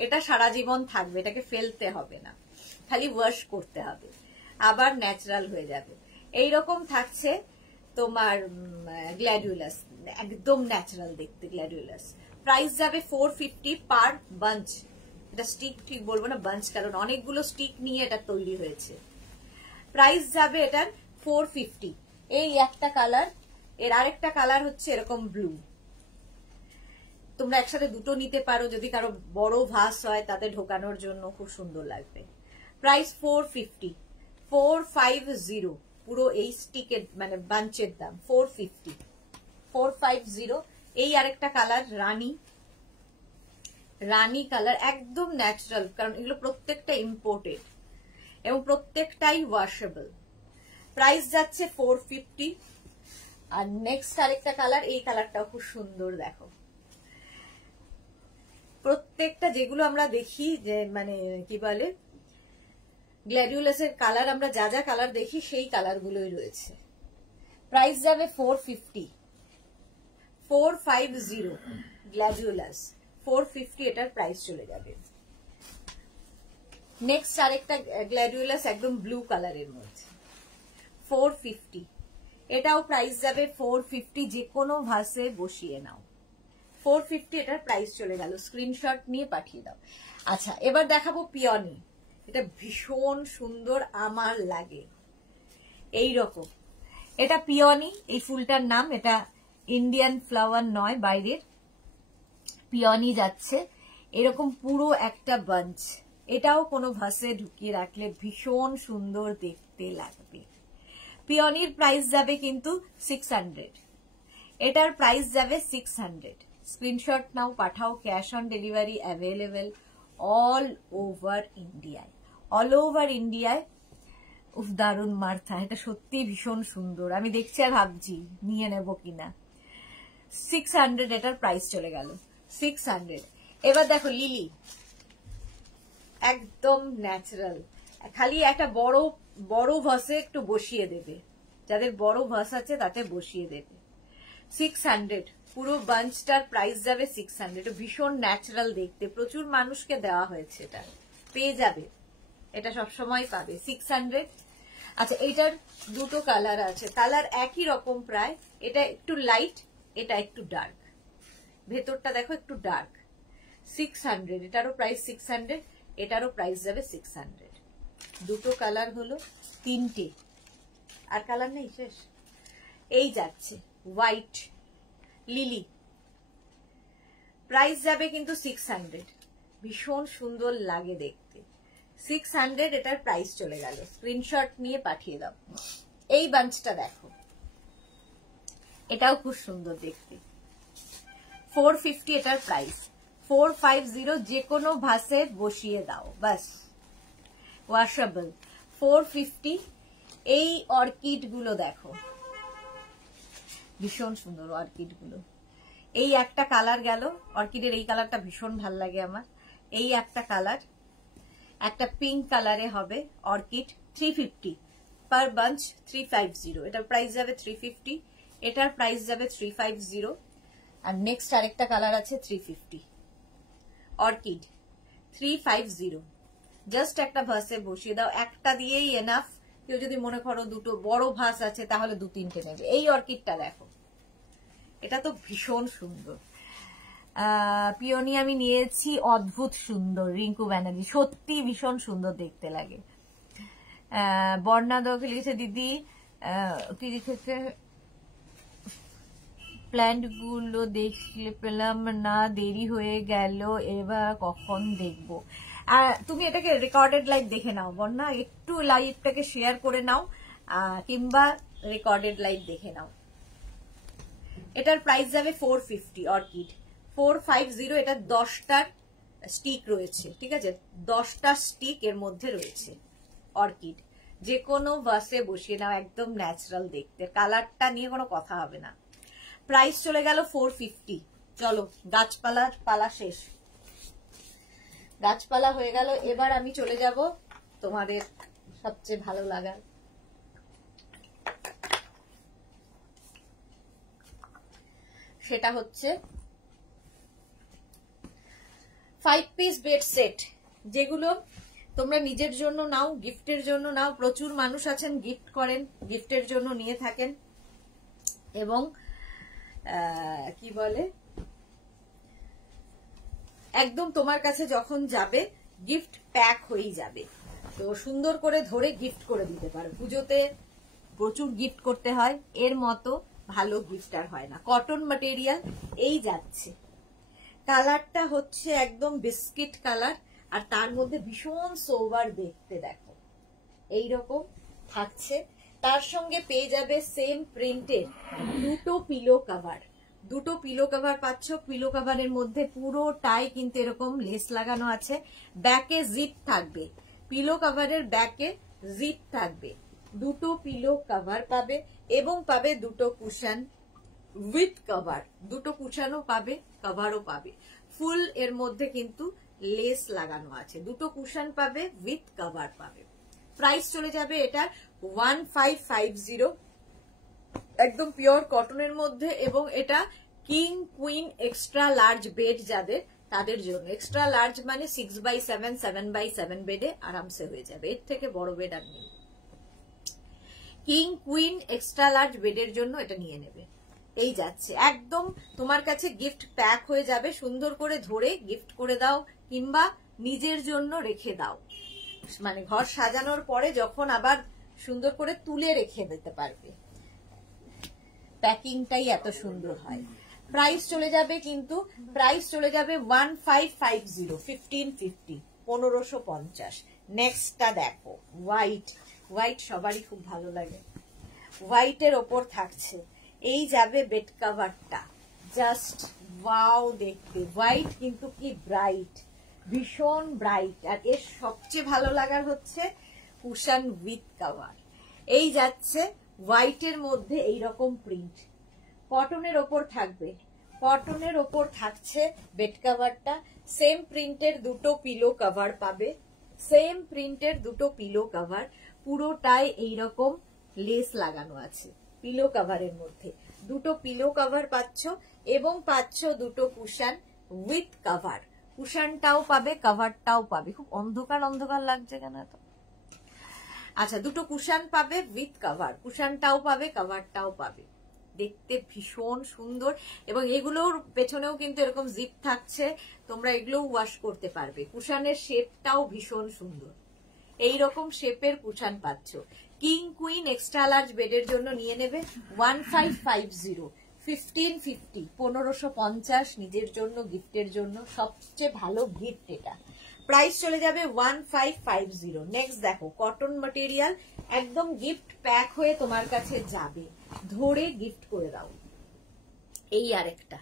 এটা সারা জীবন থাকবে, এটাকে ফেলতে হবে না, খালি ওয়াশ করতে হবে, আবার ন্যাচারাল হয়ে যাবে। এইরকম থাকছে তোমার গ্ল্যাডিউলাস, একদম ন্যাচারাল দেখতে গ্ল্যাডিউলাস। প্রাইস যাবে 450 পার বাঞ্চ। এটা স্টিক ঠিক বলবো না, বাঞ্চ, কারণ অনেকগুলো স্টিক নিয়ে এটা তৈরি হয়েছে। প্রাইস যাবে এটার 450। এই একটা কালার, এর আরেকটা কালার হচ্ছে এরকম ব্লু। তোমরা একসাথে দুটো নিতে পারো, যদি কারো বড় ভাস হয় তাতে ঢোকানোর জন্য খুব সুন্দর লাগবে। প্রাইস 450। 450 পুরো এই স্টিকের মানে বাঞ্চের দাম 450। 450। এই আরেকটা কালার রানী, রানী কালার, একদম ন্যাচারাল, কারণ এগুলো প্রত্যেকটা ইম্পোর্টেড এবং প্রত্যেকটাই ওয়াশেবল। প্রাইস যাচ্ছে 450। আর নেক্সট আরেকটা কালার, এই কালারটাও খুব সুন্দর দেখো। প্রত্যেকটা যেগুলো আমরা দেখি যে মানে কি বলে গ্ল্যাডিউলাসের কালার, আমরা যা যা কালার দেখি সেই কালার গুলোই রয়েছে। প্রাইস যাবে 450। 450 গ্ল্যাডিউলাস, 450 এটার প্রাইস চলে যাবে। নেক্সট আরেকটা গ্ল্যাডিউলাস একদম ব্লু কালারের মধ্যে, 450। এটাও প্রাইস যাবে 450। যে কোনো ভাসে বসিয়ে নাও, 450 এটার প্রাইস চলে গেল। স্ক্রিনশট নিয়ে পাঠিয়ে দাও। আচ্ছা এবার দেখাবো পিওনি। এটা ভীষণ সুন্দর আমার লাগে, এই রকম। এটা পিওনি, এই ফুলটার নাম। এটা ইন্ডিয়ান ফ্লাওয়ার নয়, বাইরের। পিওনি যাচ্ছে এরকম পুরো একটা বাঞ্চ। এটাও কোনো ভাসে ঢুকিয়ে রাখলে ভীষণ সুন্দর দেখতে লাগবে। পিওনির প্রাইস যাবে কিন্তু 600, এটার প্রাইস যাবে 600। স্ক্রিনশট নাও, পাঠাও, cash on delivery available all over ইন্ডিয়ায়, অল ওভার ইন্ডিয়ায়। উফ, দারুন মার্থা, এটা সত্যি ভীষণ সুন্দর। আমি দেখছি আর ভাবছি নিয়ে নেব কিনা। 600 এটার প্রাইস চলে গেল, 600। এবার দেখো লিলি, একদম ন্যাচারাল, খালি একটা বড় বড় ভাসে একটু বসিয়ে দেবে, যাদের বড় ভাস আছে তাতে বসিয়ে দেবে। 600 পুরো বাঞ্চটার প্রাইস যাবে 600। এটা ভীষণ ন্যাচারাল দেখতে, প্রচুর মানুষকে দেওয়া হয়েছে, এটা পেয়ে যাবে, এটা সবসময় পাবে 600। আচ্ছা, এটার দুটো কালার আছে, কালার একই রকম প্রায়, এটা একটু লাইট, এটা একটু ডার্ক, ভেতরটা দেখো একটু ডার্ক। 600, এটারও প্রাইস 600, এটারও প্রাইস যাবে 600। দুটো কালার হলো, তিনটে, আর কালার নেই, শেষ। এই যাচ্ছে হোয়াইট লিলি, প্রাইস যাবে কিন্তু 600, ভীষণ সুন্দর লাগে দেখতে। 600 এটার প্রাইস চলে গেল, স্ক্রিনশট নিয়ে পাঠিয়ে দাও। এই বাঞ্চটা দেখো, এটাও খুব সুন্দর দেখতে, 450 এটার প্রাইস, 450, যে কোনো ভাসে বসিয়ে দাও, বাস, ওয়াশেবল। 450। এই অর্কিড গুলো দেখো, ভীষণ সুন্দর অর্কিড গুলো। এই একটা কালার গেল, অর্কিডের এই কালারটা ভীষণ ভাল লাগে আমার। এই একটা কালার, একটা পিঙ্ক কালারে হবে অর্কিড, 350 পার বাঞ্চ, 350। এটার প্রাইস যাবে 350, এটার প্রাইস যাবে 350। আর নেক্সট আরেকটা কালার আছে 350, অর্কিড 350। জাস্ট একটা ভাসে বসিয়ে দাও, একটা দিয়েই এনাফ। কেউ যদি মনে করো দুটো বড় ভাস আছে তাহলে 2-3টে নেবে। এই অর্কিডটা দেখো, এটা তো ভীষণ সুন্দর। পিওনি আমি নিয়েছি, অদ্ভুত সুন্দর, রিঙ্কু ব্যানার্জি, সত্যি ভীষণ সুন্দর দেখতে লাগে। বর্ণাদকে লিখেছে দিদি, কি লিখেছে, প্ল্যান্ট গুলো দেখলে পেলাম না, দেরি হয়ে গেল, এবার কখন দেখবো? তুমি এটাকে রেকর্ডেড লাইভ দেখে নাও বর্ণা, একটু লাইভটাকে শেয়ার করে নাও, কিংবা রেকর্ডেড লাইভ দেখে নাও। এটার প্রাইস যাবে 450, অর্কিড 450। এটা 10টার স্টিক রয়েছে, ঠিক আছে, 10টা স্টিক এর মধ্যে রয়েছে। অর্কিড যে কোনো ভাসে বসিয়ে নাও, একদম ন্যাচারাল দেখতে, কালারটা নিয়ে কোনো কথা হবে না। প্রাইস চলে গেল 450। চলো, গাছপালার পালা শেষ, গাছপালা হয়ে গেল। এবার আমি চলে যাব তোমাদের সবচেয়ে ভালো লাগার, সেটা হচ্ছে 5 পিস বেড সেট, যেগুলো তোমরা নিজের জন্য নাও, গিফটের জন্য নাও। প্রচুর মানুষ আছেন গিফট করেন, গিফটের জন্য নিয়ে থাকেন, এবং কি বলে, একদম তোমার কাছে যখন যাবে গিফট প্যাক হয়ে যাবে, তো সুন্দর করে ধরে গিফট করে দিতে পারো। পুজোতে প্রচুর গিফট করতে হয়, এর মতো ভালো গিফট আর হয় না। কটন ম্যাটেরিয়াল, এই যাচ্ছে, কালারটা হচ্ছে একদম বিস্কিট কালার, আর তার মধ্যে ভীষণ সোবার দেখতে, দেখো এইরকম থাকছে। তার সঙ্গে পেয়ে যাবে সেম প্রিন্টের দুটো পিলো কভার, দুটো পিলো কভার পাচ্ছ। পিলো কভারের মধ্যে পুরোটাই কিন্তু এরকম লেস লাগানো আছে, ব্যাকে জিপ থাকবে, পিলো কভারের ব্যাকে জিপ থাকবে। দুটো পিলো কভার পাবে, এবং পাবে দুটো কুশন উইথ কভার, দুটো কুশনও পাবে, কভারও পাবে। ফুল এর মধ্যে কিন্তু লেস লাগানো আছে, দুটো কুশন পাবে, উইথ কভার পাবে। প্রাইস চলে যাবে এটার 1550, একদম পিওর কটনের মধ্যে। এবং এটা king queen extra large bed যাদের, তাদের জন্য। এক্সট্রা লার্জ মানে 6x7, 7x7 বেডে আরামসে হয়ে যাবে, এর থেকে বড় বেড আর নেই। কিং কুইন এক্সট্রা লার্জ বেডের জন্য এটা নিয়ে নেবে। এই যাচ্ছে, একদম তোমার কাছে গিফট প্যাক হয়ে যাবে, সুন্দর করে ধরে গিফট করে দাও, কিংবা নিজের জন্য রেখে দাও, মানে ঘর সাজানোর পরে যখন আবার সুন্দর করে তুলে রেখে দিতে পারবে। প্যাকিংটাই এত সুন্দর হয়। প্রাইস চলে যাবে কিন্তু, প্রাইস চলে যাবে 1550, 1550, 1550। নেক্সটটা দেখো, হোয়াইট, হোয়াইট সবারই খুব ভালো লাগে। হোয়াইটের ওপর থাকছে। এই যাবে বেড কাভারটা, জাস্ট ওয়াও দেখতে। হোয়াইট কিন্তু কি ব্রাইট, ভীষণ ব্রাইট। আর এর সবচেয়ে ভালো লাগার হচ্ছে কুশন উইথ কাভার। এই যাচ্ছে হোয়াইটের মধ্যে এইরকম প্রিন্ট, কটনের ওপর থাকবে, কটনের ওপর থাকছে বেড কাভারটা। সেম প্রিন্টের দুটো পিলো কভার পাবে, সেম প্রিন্টের দুটো পিলো কভার, পুরোটাই এইরকম লেস লাগানো আছে। পিলো কভারের মধ্যে দুটো পিলো কভার পাচ্ছ এবং পাচ্ছ দুটো কুশন উইথ কভার। কুশনটাও পাবে, কভারটাও পাবে। খুব অন্ধকার অন্ধকার লাগছে কেন এত? আচ্ছা, দুটো কুশন পাবে উইথ কভার, কুশনটাও পাবে, কভারটাও পাবে। দেখতে ভীষণ সুন্দর। এবং এগুলোর পেছনেও কিন্তু এরকম জিপ থাকছে, তোমরা এগুলোও ওয়াশ করতে পারবে। কুশনের শেপটাও ভীষণ সুন্দর, এইরকম শেপের কুশন পাচ্ছ। কিং কুইন এক্সট্রা লার্জ বেডের জন্য নিয়ে নেবে 1550, 1550, 1550 নিজের জন্য, গিফটের জন্য সবচেয়ে ভালো গিফট এটা। প্রাইস চলে যাবে 1550। নেক্সট দেখো, কটন ম্যাটেরিয়াল, একদম গিফট প্যাক হয়ে তোমার কাছে যাবে, ধরে গিফট করে দাও। এই আরেকটা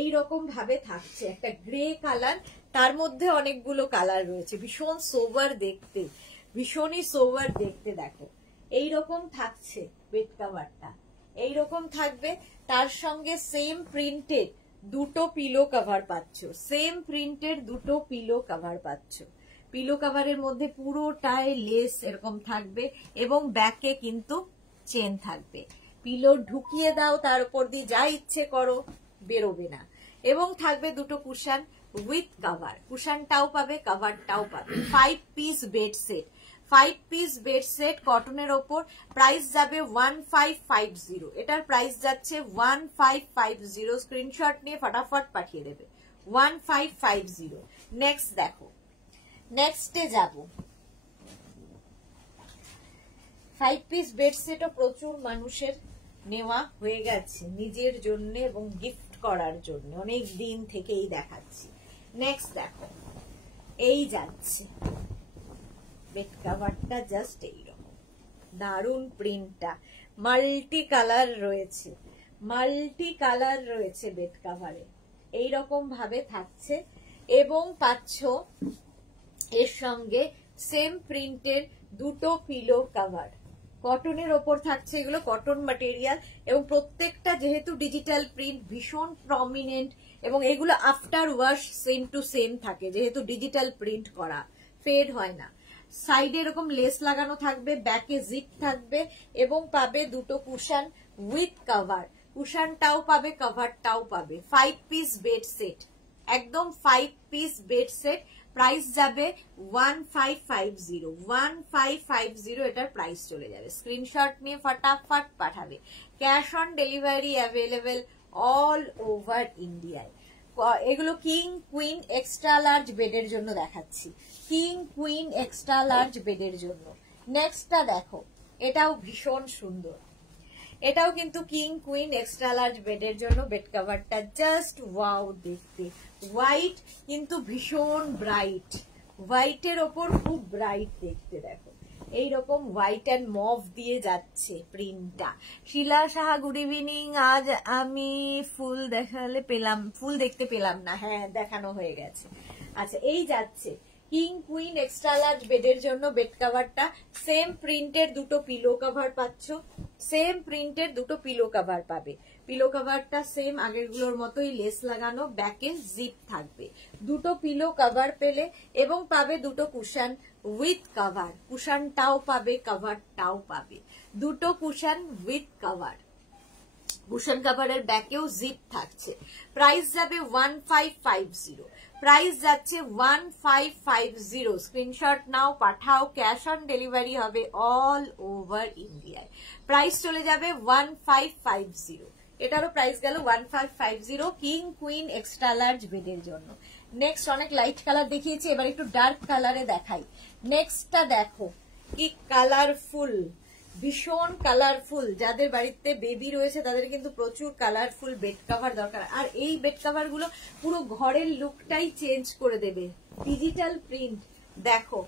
এইরকম ভাবে থাকছে, একটা গ্রে কালার, তার মধ্যে অনেকগুলো কালার রয়েছে, ভীষণ সোভার দেখতে, ভীষণই সোভার দেখতে। দেখো এইরকম থাকছে বেড কভারটা, এইরকম থাকবে। তার সঙ্গে সেম প্রিন্টেড দুটো পিলো কভার পাচ্ছ, সেম প্রিন্টের দুটো পিলো কভার পাচ্ছ। পিলো কভারের মধ্যে পুরোটাই লেস এরকম থাকবে এবং ব্যাকে কিন্তু চেন থাকবে। পিলো ঢুকিয়ে দাও, তার উপর দিয়ে যা ইচ্ছে করো, বেরোবে না। এবং থাকবে দুটো কুশন উইথ কভার, কুশনটাও পাবে, কভারটাও পাবে। 5 piece bed set, 5 piece bed set কটনের ওপর। প্রাইস যাবে 1550। এটার প্রাইস যাচ্ছে 1550। স্ক্রিনশট নিয়ে ফটাফট পাঠিয়ে দেবে 1550। নেক্সট দেখো, নেক্সটে যাব। 5 পিস বেড সেটও প্রচুর মানুষের নেওয়া হয়ে গেছে নিজের জন্য এবং গিফট করার জন্য, অনেক দিন থেকেই দেখাচ্ছি। নেক্সট দেখো, এই যাচ্ছে বেড কভারটা, জাস্ট এইরকম দারুন প্রিন্টটা, মাল্টি কালার রয়েছে, মাল্টি কালার রয়েছে বেড কভারে, এইরকম ভাবে থাকছে। এবং পাচ্ছ এর সঙ্গে সেম প্রিন্টের দুটো পিলো কভার, কটনের ওপর থাকছে, এগুলো কটন ম্যাটেরিয়াল এবং প্রত্যেকটা যেহেতু ডিজিটাল প্রিন্ট, ভীষণ প্রমিনেন্ট। এবং এগুলো after wash same to same থাকে, যেহেতু ডিজিটাল প্রিন্ট করা, ফেড হয় না। সাইডে এরকম লেস লাগানো থাকবে, ব্যাকে জিপ থাকবে এবং পাবে দুটো কুশন উইথ কভার, কুশনটাও পাবে, কভারটাও পাবে। 5 পিস বেড সেট, একদম 5 পিস বেড সেট। প্রাইস যাবে 1550, 1550 এটার প্রাইস চলে যাবে। স্ক্রিনশট নিয়ে ফটাফট পাঠাবে। Cash on delivery available all over ইন্ডিয়ায়। এগুলো কিং কুইন এক্সট্রা লার্জ বেডের জন্য দেখাচ্ছি, কিং কুইন এক্সট্রা লার্জ বেডের জন্য। নেক্সটটা দেখো, এটাও ভীষণ সুন্দর, এটাও কিন্তু কিং কুইন এক্সট্রা লার্জ বেডের জন্য। বেড কভারটা জাস্ট ওয়াও দেখতে, হোয়াইট কিন্তু ভীষণ ব্রাইট, হোয়াইটের ওপর খুব ব্রাইট দেখতে। দেখো এইরকম হোয়াইট অ্যান্ড মভ দিয়ে যাচ্ছে প্রিন্টটা। শিলা সাহা, গুড ইভিনিং। আজ আমি ফুল দেখালে পেলাম, ফুল দেখতে পেলাম না। হ্যাঁ, দেখানো হয়ে গেছে। আচ্ছা, এই যাচ্ছে কিং কুইন এক্সট্রা লার্জ বেডের জন্য বেড কভারটা। সেম প্রিন্টের দুটো পিলো কভার পাচ্ছ, সেম প্রিন্টের দুটো পিলো কভার পাবে। পিলো কভারটা সেম আগেরগুলোর মতোই লেস লাগানো, ব্যাকে জিপ থাকবে। দুটো পিলো কভার পেলে এবং পাবে দুটো কুশন উইথ কভার, কুশনটাও পাবে, কভারটাও পাবে। দুটো কুশন উইথ কভার, কুশন কভারের ব্যাকেও জিপ থাকছে। প্রাইস যাবে 1550, প্রাইস যাচ্ছে 1550। স্ক্রিনশট নাও, পাঠাও। ক্যাশ অন ডেলিভারি হবে অল ওভার ইন্ডিয়ায়। প্রাইস চলে যাবে 1550। এটারও প্রাইস গেল 1550 কিং কুইন এক্সট্রা লার্জ বেডের জন্য। নেক্সট, অনেক লাইট কালার দেখিয়েছি, এবার একটু ডার্ক কালারে দেখাই। নেক্সটটা দেখো কি কালারফুল, ভীষণ কালারফুল। যাদের বাড়িতে বেবি রয়েছে তাদের কিন্তু প্রচুর কালারফুল বেড কভার দরকার। আর এই বেড কভার গুলো পুরো ঘরের লুকটাই চেঞ্জ করে দেবে। ডিজিটাল প্রিন্ট, দেখো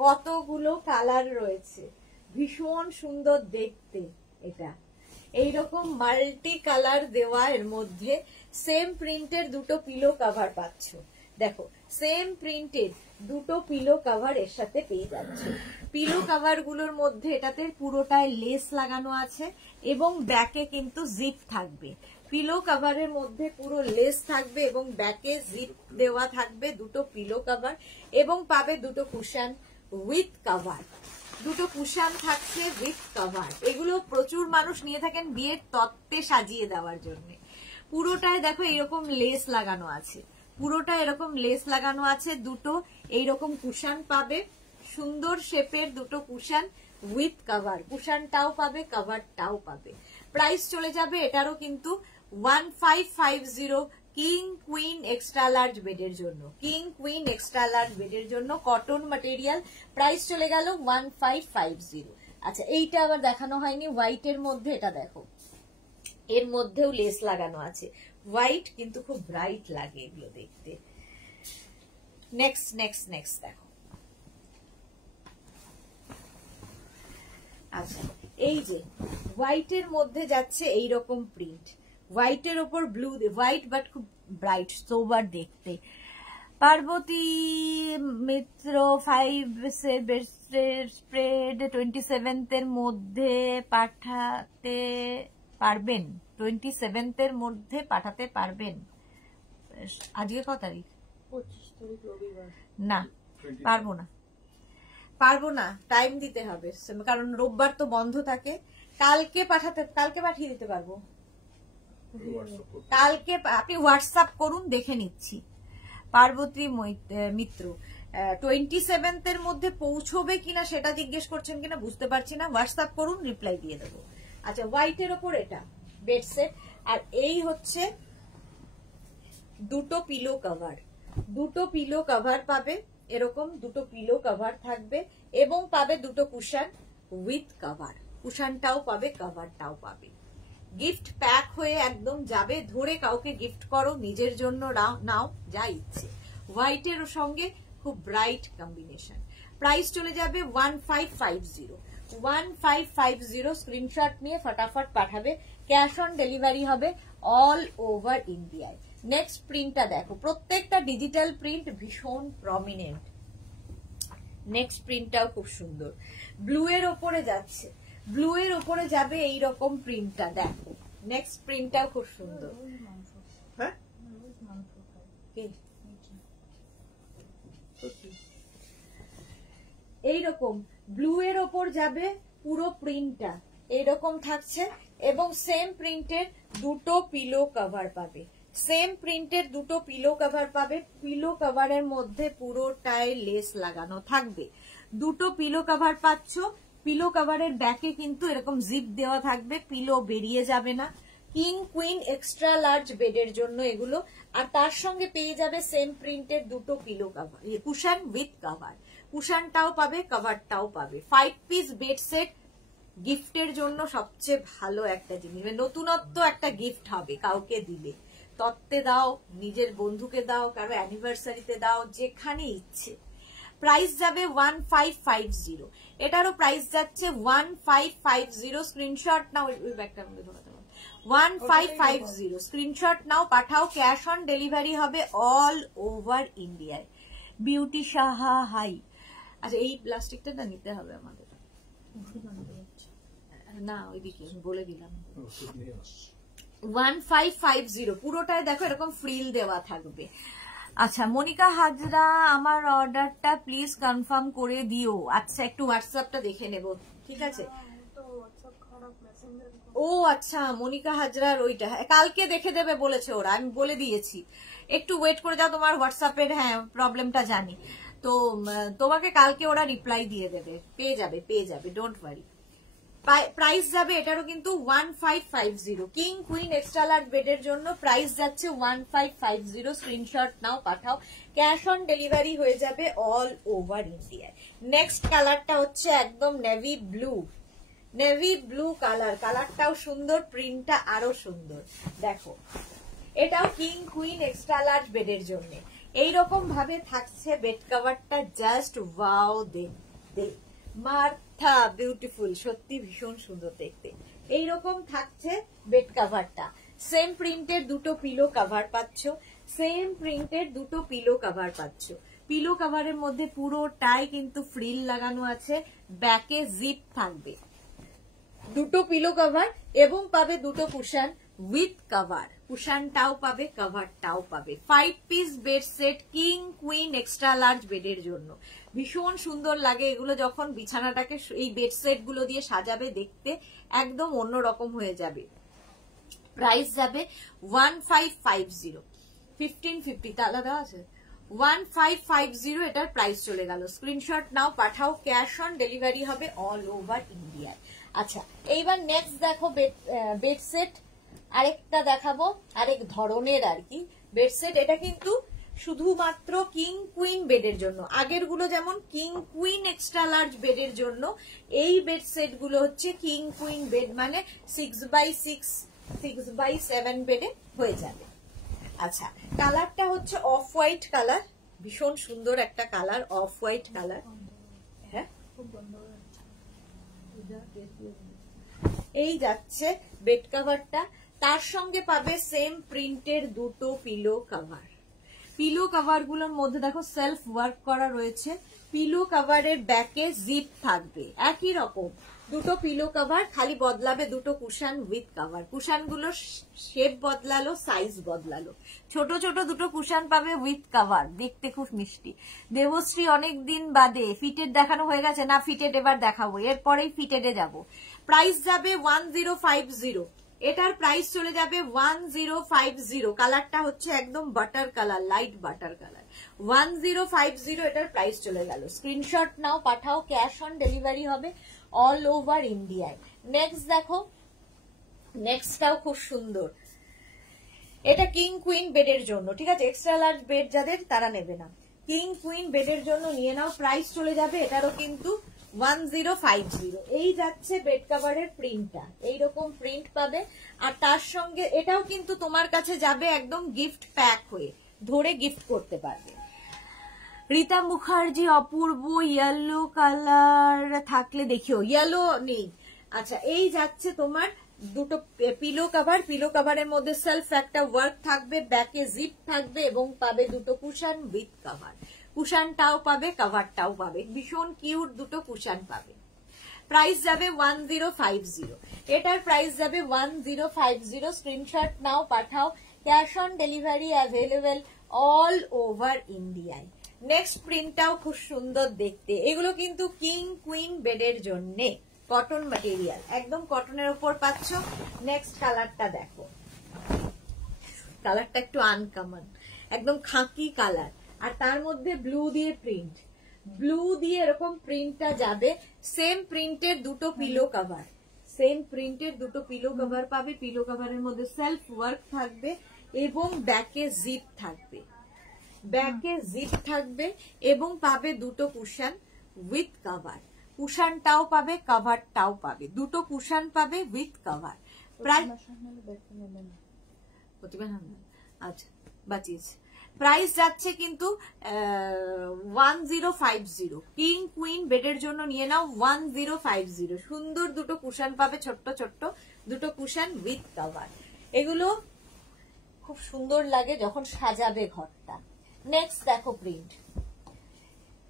কতগুলো কালার রয়েছে, ভীষণ সুন্দর দেখতে, এটা এইরকম মাল্টি কালার দেওয়া, এর মধ্যে সেম প্রিন্টের দুটো পিলো কভার পাচ্ছ। দেখো সেম প্রিন্টের দুটো পিলো কভার এর সাথে পেয়ে যাচ্ছ। পিলো কভার গুলোর মধ্যে এটাতে পুরোটায় লেস লাগানো আছে এবং ব্যাকে কিন্তু জিপ থাকবে। পিলো কভারের মধ্যে পুরো লেস থাকবে এবং ব্যাকে জিপ দেওয়া থাকবে দুটো পিলো কভার, এবং পাবে দুটো কুশন উইথ কভার। দুটো কুশন থাকছে উইথ কভার। এগুলো প্রচুর মানুষ নিয়ে থাকেন বিয়ের তত্ত্বে সাজিয়ে দেওয়ার জন্য। পুরোটায় দেখো এরকম লেস লাগানো আছে, পুরোটা এরকম লেস লাগানো আছে। দুটো এইরকম কুশন পাবে, সুন্দর শেপের দুটো কুশন উইথ কভার। কুশনটাও পাবে, কভারটাও পাবে। প্রাইস চলে যাবে এটারও কিন্তু 1550 কিং কুইন এক্সট্রা লার্জ বেডের জন্য। কিং কুইন এক্সট্রা লার্জ বেডের জন্য কটন ম্যাটেরিয়াল। প্রাইস চলে গেল 1550। আচ্ছা এইটা আবার দেখানো হয়নি, হোয়াইটের মধ্যে। এটা দেখো এর মধ্যেও লেস লাগানো আছে, হোয়াইট কিন্তু খুব ব্রাইট লাগে এগুলো দেখতে। নেক্সট নেক্সট নেক্সট দেখো। আচ্ছা এই যে হোয়াইটের মধ্যে যাচ্ছে এইরকম প্রিন্ট, হোয়াইটের ওপর ব্লু, হোয়াইট বাট খুব ব্রাইট সোবার দেখতে। পার্বতী মিত্র 5 স্প্রেড 27th এর মধ্যে পাঠাতে পারবেন? 27th এর মধ্যে পাঠাতে পারবেন? আজকে কত তারিখ? 25 তারিখ রবিবার। না পারবো না, পারবো না, টাইম দিতে হবে, কারণ রোববার তো বন্ধ থাকে। কালকে পাঠিয়ে দিতে পারবো। কালকে আপনি হোয়াটসঅ্যাপ করুন, দেখে নিচ্ছি। পার্বতী মিত্র 27th এর মধ্যে পৌঁছবে কিনা সেটা জিজ্ঞেস করছেন কিনা বুঝতে পারছি না। হোয়াটসঅ্যাপ করুন, রিপ্লাই দিয়ে দেবো। আচ্ছা হোয়াইটের ওপর এটা বেড সেট, আর এই হচ্ছে দুটো পিলো কভার। দুটো পিলো কভার পাবে, এরকম দুটো পিলো কভার থাকবে, এবং পাবে দুটো কুশন উইথ কভার। কুশনটাও পাবে, কভারটাও পাবে। গিফট প্যাক হয়ে একদম যাবে। ধরে কাউকে গিফট করো, নিজের জন্য নাও, যা ইচ্ছে। হোয়াইটের সঙ্গে খুব ব্রাইট কম্বিনেশন। প্রাইস চলে যাবে 1550। 1550 স্ক্রিনশট নিয়ে ফটাফট পাঠাবে। ক্যাশ অন ডেলিভারি হবে অল ওভার ইন্ডিয়ায়। নেক্সট প্রিন্টটা দেখো, প্রত্যেকটা ডিজিটাল প্রিন্ট ভীষণ প্রমিনেন্ট। নেক্সট প্রিন্টটাও খুব সুন্দর, ব্লু এর ওপরে যাচ্ছে। ব্লু এর ওপরে যাবে এইরকম প্রিন্টটা, দেখো। নেক্সট প্রিন্টটাও খুব সুন্দর। হ্যাঁ এইরকম ব্লু এর ওপর যাবে পুরো প্রিন্টটা, এইরকম থাকছে। এবং সেম প্রিন্টের দুটো পিলো কভার পাবে, সেম প্রিন্টের দুটো পিলো কভার পাবে। পিলো কভারের মধ্যে পুরোটায় লেস লাগানো থাকবে। দুটো পিলো কভার পাচ্ছ। পিলো কভারের ব্যাকে কিন্তু এরকম জিপ দেওয়া থাকবে, পিলো বেরিয়ে যাবে না। কিং কুইন এক্সট্রা লার্জ বেডের জন্য এগুলো। আর তার সঙ্গে পেয়ে যাবে সেম প্রিন্টের দুটো pillow cover, cushion with cover. কুশনটাও পাবে, কভারটাও পাবে। 5 পিস বেড সেট গিফটের জন্য সবচেয়ে ভালো একটা জিনিস, নতুনত্ব একটা গিফট হবে কাউকে দিলে। তত্ত্বে দাও, নিজের বন্ধুকে দাও, কারো অ্যানিভার্সারিতে দাও, যেখানে ইচ্ছে। প্রাইস যাবে 1550। এটারও প্রাইস যাচ্ছে 1550। স্ক্রিনশট নাও, ওই ব্যাগটা আমাকে ধরাতে হবে। 1550 স্ক্রিনশট নাও, পাঠাও। ক্যাশ অন ডেলিভারি হবে অল ওভার ইন্ডিয়ায়। বিউটি সাহা হাই। আচ্ছা এই প্লাস্টিকটা না নিতে হবে আমাদের, না ওইদিকে বলে দিলাম। 1550 পুরোটায় দেখো এরকম ফ্রিল দেওয়া থাকবে। আচ্ছা মনিকা হাজরা, আমার অর্ডারটা প্লিজ কনফার্ম করে দিও। আচ্ছা একটু হোয়াটসঅ্যাপটা দেখে নেব, ঠিক আছে? ও আচ্ছা মনিকা হাজরার ওইটা কালকে দেখে দেবে বলেছে ওরা, আমি বলে দিয়েছি। একটু ওয়েট করে যাও, তোমার হোয়াটসঅ্যাপের হ্যাঁ প্রবলেমটা জানি তো। তোমাকে কালকে ওরা রিপ্লাই দিয়ে দেবে, পেয়ে যাবে, ডোন্ট ওয়ারি। প্রাইস যাবে এটারও কিন্তু 1550। কিং কুইন এক্সট্রা লার্জ বেডের জন্য প্রাইস যাচ্ছে 1550। স্ক্রিনশট নাও, পাঠাও। ক্যাশ অন ডেলিভারি হয়ে যাবে অল ওভার ইন্ডিয়ায়। নেক্সট কালারটা হচ্ছে একদম navy blue. Navy blue colour, কালারটাও সুন্দর, প্রিন্টটা আরো সুন্দর। দেখো এটাও কিং কুইন এক্সট্রা লার্জ বেডের জন্য। এইরকম ভাবে থাকছে বেড কভারটা, জাস্ট ওয়াও। মার্থা বিউটিফুল, সত্যি ভীষণ সুন্দর দেখতে। এইরকম থাকছে বেড কাভারটা। সেম প্রিন্টের দুটো পিলো কাভার পাচ্ছ, সেম প্রিন্টের দুটো পিলো কাভার পাচ্ছ। পিলো কাভারের মধ্যে পুরোটাই কিন্তু ফ্রিল লাগানো আছে, ব্যাকে জিপ থাকবে, দুটো পিলো কাভার এবং পাবে দুটো কুশন উইথ কাভার। কুশনটাও পাবে, কাভারটাও পাবে। 5 piece bed set, king queen extra large বেডের জন্য ভীষণ সুন্দর লাগে এগুলো। যখন বিছানাটাকে এই বেড সেট গুলো দিয়ে সাজাবে দেখতে একদম অন্যরকম হয়ে যাবে। প্রাইস যাবে 1550, 1550 তা আলাদা আছে, 1550 এটার প্রাইস চলে গেল। স্ক্রিনশট নাও, পাঠাও, ক্যাশ অন ডেলিভারি হবে অল ওভার ইন্ডিয়া। আচ্ছা, এইবার নেক্সট দেখো বেড সেট আরেকটা দেখাবো, আরেক ধরনের আর কি বেড সেট। এটা কিন্তু শুধুমাত্র কিং কুইন বেডের জন্য। আগের গুলো যেমন কিং কুইন এক্সট্রা লার্জ বেডের জন্য, এই বেড সেট গুলো হচ্ছে কিং কুইন বেড, মানে 6x6 6x7 বেডে হয়ে যাবে। আচ্ছা, কালারটা হচ্ছে অফ হোয়াইট কালার, ভীষণ সুন্দর একটা কালার, অফ হোয়াইট কালার। হ্যাঁ, এই যাচ্ছে বেড কাভারটা, তার সঙ্গে পাবে সেম প্রিন্টের দুটো পিলো কাভার। পিলো কাভার গুলোর মধ্যে দেখো সেলফ ওয়ার্ক করা রয়েছে। পিলো কাভারের ব্যাকে জিপ থাকবে, একই রকম দুটো পিলো কাভার, খালি বদলাবে দুটো কুশন উইথ কাভার। কুশন গুলো শেপ বদলালো, সাইজ বদলালো। ছোট ছোট দুটো কুশন পাবে উইথ কাভার, দেখতে খুব মিষ্টি। দেবশ্রী অনেক দিন বাদে ফিটেড দেখানো হয়ে গেছে না, ফিটেড এবার দেখাবো, এরপরেই ফিটেডে যাব। প্রাইস যাবে 1050, এটার প্রাইস চলে যাবে 1050। কালারটা হচ্ছে একদম butter colour, light butter colour. 1050 এটার প্রাইস চলে গেল। স্ক্রিনশট নাও, পাঠাও, ক্যাশ অন ডেলিভারি হবে অল ওভার ইন্ডিয়ায়। নেক্সট দেখো, নেক্সটটাও খুব সুন্দর। এটা কিং কুইন বেডের জন্য, ঠিক আছে? এক্সট্রা লার্জ বেড যাদের তারা নেবে না, কিং কুইন বেডের জন্য নিয়ে নাও। প্রাইস চলে যাবে এটারও কিন্তু 1050। এই যাচ্ছে বেড কাভারের প্রিন্টটা, এইরকম প্রিন্ট পাবে। আর তার সঙ্গে এটাও কিন্তু তোমার কাছে যাবে একদম গিফট প্যাক হয়ে, ধরে গিফট করতে পারবে। রীতা মুখার্জি, অপূর্ব ইয়েলো কালার থাকলে দেখিও, ইয়েলো নেই। আচ্ছা, এই যাচ্ছে তোমার দুটো পিলো কাভার। পিলো কাভারের মধ্যে সেলফ একটা ওয়ার্ক থাকবে, ব্যাকে জিপ থাকবে এবং পাবে দুটো কুশন উইথ কাভার। কুশনটাও পাবে, কাভারটাও পাবে, ভীষণ কিউট দুটো কুশন পাবে। প্রাইস যাবে 1050, এটার প্রাইস যাবে 1050। স্ক্রিনশট নাও, পাঠাও, cash on delivery available all over ইন্ডিয়ায়। নেক্সট প্রিন্টটাও খুব সুন্দর দেখতে, এগুলো কিন্তু কিং কুইন বেডের জন্য, কটন ম্যাটেরিয়াল, একদম কটনের উপর পাচ্ছ। নেক্সট কালারটা দেখো, কালারটা একটু আনকমন, একদম খাকি কালার, আর তার মধ্যে ব্লু দিয়ে প্রিন্ট, ব্লু দিয়ে এরকম প্রিন্টটা যাবে। সেম প্রিন্টের দুটো পিলো কাভার, সেম প্রিন্টের দুটো পিলো কাভার পাবে। পিলো কাভারের মধ্যে সেলফ ওয়ার্ক থাকবে এবং ব্যাকে জিপ থাকবে, ব্যাকে জিপ থাকবে এবং পাবে দুটো কুশন উইথ কাভার। কুশনটাও পাবে, কাভারটাও পাবে, দুটো কুশন পাবে উইথ কাভার। আচ্ছা, বাঁচিয়েছে। প্রাইস যাচ্ছে কিন্তু 1050। কিং কুইন বেডের জন্য নিয়ে নাও 1050। সুন্দর দুটো কুশন পাবে, ছোট্ট ছোট্ট দুটো কুশন উইথ কাভার। এগুলো খুব সুন্দর লাগে যখন সাজাবে ঘরটা। নেক্সট দেখো প্রিন্ট,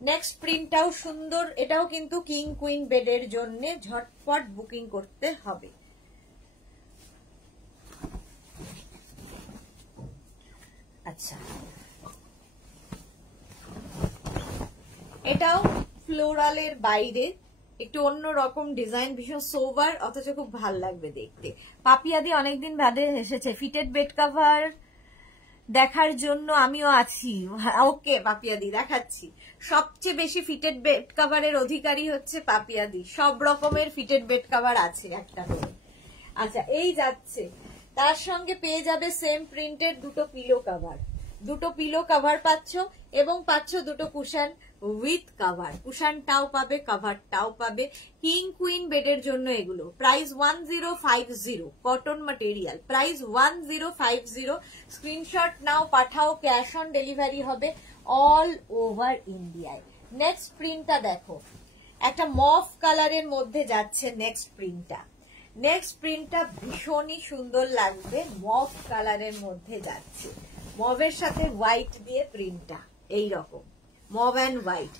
নেক্সট প্রিন্টটাও সুন্দর, এটাও কিন্তু কিং কুইন বেডের জন্য, ঝটপট বুকিং করতে হবে। আচ্ছা, এটাও ফ্লোরালের বাইরে একটু অন্য রকম ডিজাইন, ভীষণ সোবার, অথচ খুব ভাল লাগবে দেখতে। পাপিয়াদি অনেকদিন বাদে এসেছে, ফিটেড বেড কাভার দেখার জন্য আমিও আছি। ওকে পাপিয়াদি, দেখাচ্ছি। সবচেয়ে বেশি ফিটেড বেড কাভারের অধিকারী হচ্ছে পাপিয়াদি, সব রকমের ফিটেড বেড কাভার আছে একটা করে। আচ্ছা, এই যাচ্ছে, তার সঙ্গে পেয়ে যাবে সেম প্রিন্টের দুটো পিলো কাভার, দুটো পিলো কাভার পাচ্ছ এবং পাচ্ছ দুটো কুশন উইথ কাভার। কুশনটাও পাবে, কাভারটাও পাবে। কিং কুইন বেডের জন্য এগুলো। Price 1050, cotton material, price 1050। Screenshot নাও, পাঠাও, ক্যাশ অন ডেলিভারি হবে অল ওভার ইন্ডিয়ায়। নেক্সট প্রিন্টটা দেখো, একটা মফ কালারের মধ্যে যাচ্ছে নেক্সট প্রিন্টটা। নেক্সট প্রিন্টটা ভীষণই সুন্দর লাগবে, মভ কালারের মধ্যে যাচ্ছে, মভের সাথে হোয়াইট দিয়ে প্রিন্টটা এইরকম, মভ অ্যান্ড হোয়াইট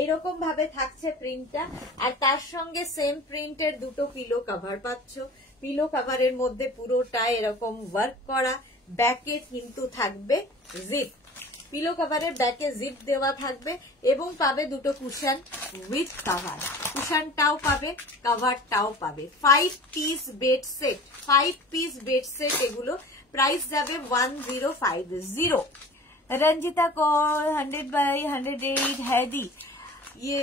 এইরকম ভাবে থাকছে প্রিন্টটা। আর তার সঙ্গে সেম প্রিন্টের দুটো পিলো কভার পাচ্ছ, পিলো কভারের মধ্যে পুরোটা এরকম ওয়ার্ক করা, ব্যাকে কিন্তু থাকবে জিপ, পিলো কভারের ব্যাকে জিপ দেওয়া থাকবে এবং পাবে দুটো কুশন উইথ কভার, কুশনটাও পাবে কভারটাও পাবে। 5 piece bed set, 5 piece bed set এগুলো, প্রাইস যাবে 1050। रंजिता कौर 100/108 हैदी, ये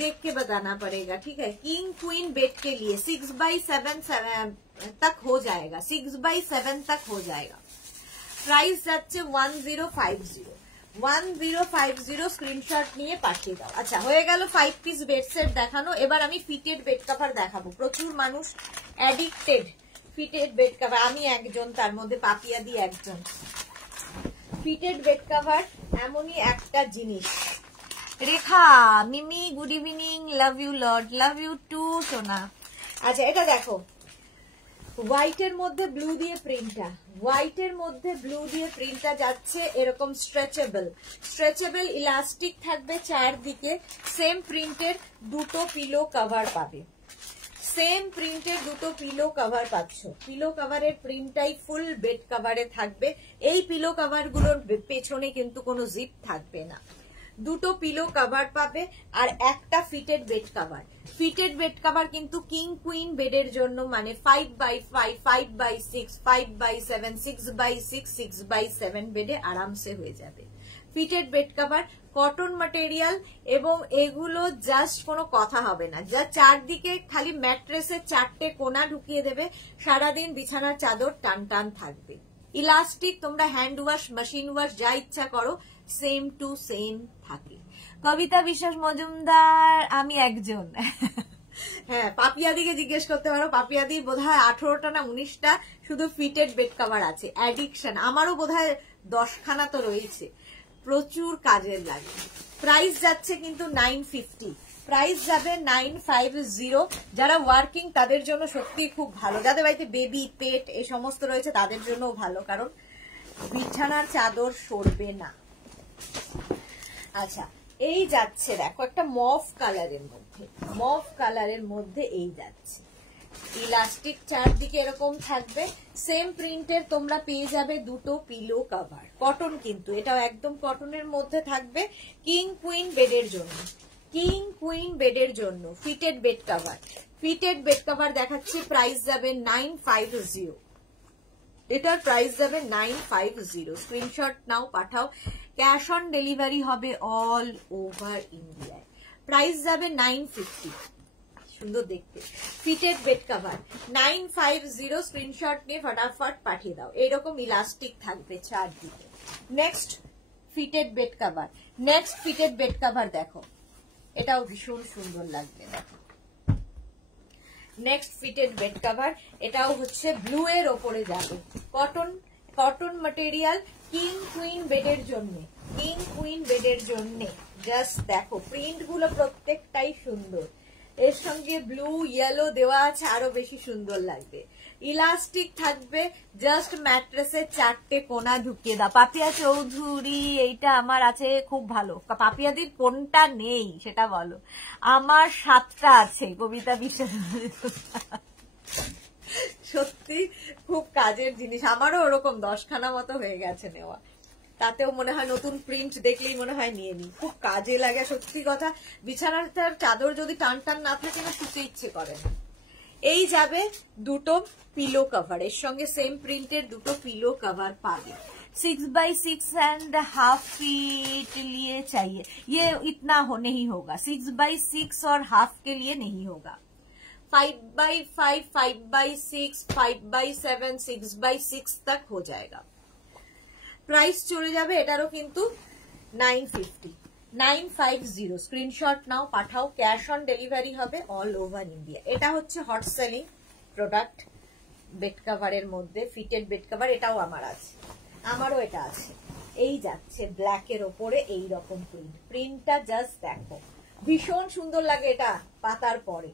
देख के बताना पड़ेगा, ठीक है। किंग क्वीन बेड के लिए 6/7 तक हो जाएगा, 6/7 तक हो जाएगा। প্রাইস যাচ্ছে 1050, 1050 স্ক্রিনশট নিয়ে পাঠিয়ে দাও। আচ্ছা হয়ে গেল 5 পিস বেড সেট দেখানো, এবার আমি ফিটেড বেড কভার দেখাবো। প্রচুর মানুষ অ্যাডিক্টেড ফিটেড বেড কভার, আমি একজন, তার মধ্যে পাপিয়াদি একজন। ফিটেড বেড কভার এমনই একটা জিনিস। Rekha Mimi good evening, love you lord, love you too সোনা। আচ্ছা এটা দেখো, হোয়াইটের মধ্যে ব্লু দিয়ে প্রিন্টটা, হোয়াইটের মধ্যে ব্লু দিয়ে প্রিন্টটা যাচ্ছে এরকম স্ট্রেচেবল, স্ট্রেচেবল ইলাস্টিক থাকবে চারদিকে, সেম প্রিন্টের দুটো পিলো কভার পাবে, সেম প্রিন্টের দুটো পিলো কভার পাচ্ছ, পিলো কভারের প্রিন্টটাই ফুল বেড কভারে থাকবে। এই পিলো কভার গুলোর পেছনে কিন্তু কোনো জিপ থাকবে না, দুটো পিলো কভার পাবে আর একটা fitted bed cover. Fitted bed cover কিন্তু কিং কুইন বেডের জন্য, মানে 5/5, 5/6, 5/7, 6/6, 6/7 বেডে আরামসে হয়ে যাবে। Fitted bed cover cotton material এবং এগুলো জাস্ট কোনো কথা হবে না, যা চারদিকে খালি ম্যাট্রেসের 4টে কোনা ঢুকিয়ে দেবে, সারাদিন বিছানার চাদর টান টান থাকবে। ইলাস্টিক তোমরা হ্যান্ড ওয়াশ, মেশিন ওয়াশ যা ইচ্ছা করো সেম টু সেম থাকে। কবিতা বিশ্বাস মজুমদার আমি একজন। হ্যাঁ পাপিয়াদিকে জিজ্ঞেস করতে পারো, পাপিয়াদি বোধহয় 18টা না 19টা শুধু ফিটেড বেড কভার আছে, অ্যাডিকশন। আমারও বোধহয় 10খানা তো রয়েছে, প্রচুর কাজের লাগে। প্রাইস যাচ্ছে কিন্তু 950, প্রাইস যাবে 950। যারা ওয়ার্কিং তাদের জন্য সত্যি খুব ভালো, যাদের বাড়িতে বেবি পেট এই সমস্ত রয়েছে তাদের জন্য ভালো, কারণ বিছানার চাদর সরবে না। আচ্ছা এই যাচ্ছে দেখো একটা মভ কালারের মধ্যে, মভ কালারের মধ্যে এই যাচ্ছে, ইলাস্টিক চারদিকে এরকম থাকবে, সেম প্রিন্টের তোমরা পেয়ে যাবে দুটো পিলো কভার, কটন কিন্তু এটাও একদম কটনের মধ্যে থাকবে। কিং কুইন বেডের জন্য, কিং কুইন বেডের জন্য fitted bed cover, fitted bed cover দেখাচ্ছি, প্রাইস যাবে 950, এটার প্রাইস যাবে 950। স্ক্রিনশট নাও পাঠাও, ক্যাশ অন ডেলিভারি হবে অল ওভার ইন্ডিয়ায়। প্রাইস যাবে 950, সুন্দর দেখতে ফিটেড বেড কভার 950। স্ক্রিনশট নিয়ে ফটাফট পাঠিয়ে দাও, এরকম ইলাস্টিক থাকবে চারদিকে। Next fitted bed cover, next fitted bed cover দেখো, এটাও ভীষণ সুন্দর লাগবে। দেখো নেক্সট ফিটেড বেড কভার, এটাও হচ্ছে ব্লু এর ওপরে যাবে, cotton, cotton material, king queen বেডের জন্য, কিং কুইন বেডের জন্য। জাস্ট দেখো প্রিন্ট গুলো প্রত্যেকটাই সুন্দর, এর সঙ্গে ব্লু ইয়েলো দেওয়া আছে, আরো বেশি সুন্দর লাগবে। ইলাস্টিক থাকবে, জাস্ট ম্যাট্রেসের 4টে কোনা ঢুকিয়ে দাও। পাপিয়া চৌধুরী এইটা আমার আছে, খুব ভালো। পাপিয়াদির কোনটা নেই সেটা বলো। আমার 7টা আছে, কবিতা বিশ্বাস। সত্যি খুব কাজের জিনিস, আমারও ওরকম 10খানা মতো হয়ে গেছে নেওয়া, তাতেও মনে হয় নতুন প্রিন্ট দেখলেই মনে হয় নিয়ে নি, খুব কাজে লাগে সত্যি কথা। বিছানার চাদর যদি টান টান না থাকে না, শুতে ইচ্ছে করে না। এই যাবে দুটো পিলো কভার, এর সঙ্গে সেম প্রিন্টের দুটো পিলো কভার পাবে। 6/6.5 फीट लिए चाहिए, ये इतना नहीं होगा, 6/6 और हाफ के लिए नहीं होगा। 5/5, 5/6, 5/7, 6/6 तक हो जाएगा। প্রাইস চলে যাবে এটারও কিন্তু 950, 950। স্ক্রিনশট নাও পাঠাও, ক্যাশ অন ডেলিভারি হবে অল ওভার ইন্ডিয়া। এটা হচ্ছে হট সেলিং প্রোডাক্ট বেড কভারের মধ্যে, ফিটেড বেড কভার, এটাও আমার আছে, আমারও এটা আছে। এই যাচ্ছে ব্ল্যাক এর ওপরে এইরকম প্রিন্ট, প্রিন্টটা জাস্ট দেখো ভীষণ সুন্দর লাগে, এটা পাতার পরে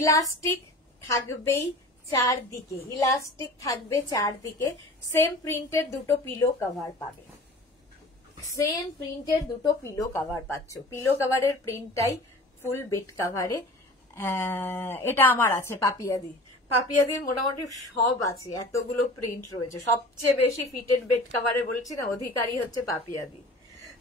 ইলাস্টিক থাকবেই চারদিকে, ইলাস্টিক থাকবে চারদিকে। সেম প্রিন্টের দুটো পিলো কভার পাবে, সেম প্রিন্টের দুটো পিলো কভার পাচ্ছ। পিলো কভারের প্রিন্টটাই ফুল বেড কভারে। এটা আমার আছে পাপিয়াদি, পাপিয়াদির মোটামুটি সব আছে, এতগুলো প্রিন্ট রয়েছে। সবচেয়ে বেশি ফিটেড বেড কভারে বলছি না, অধিকারী হচ্ছে পাপিয়াদি।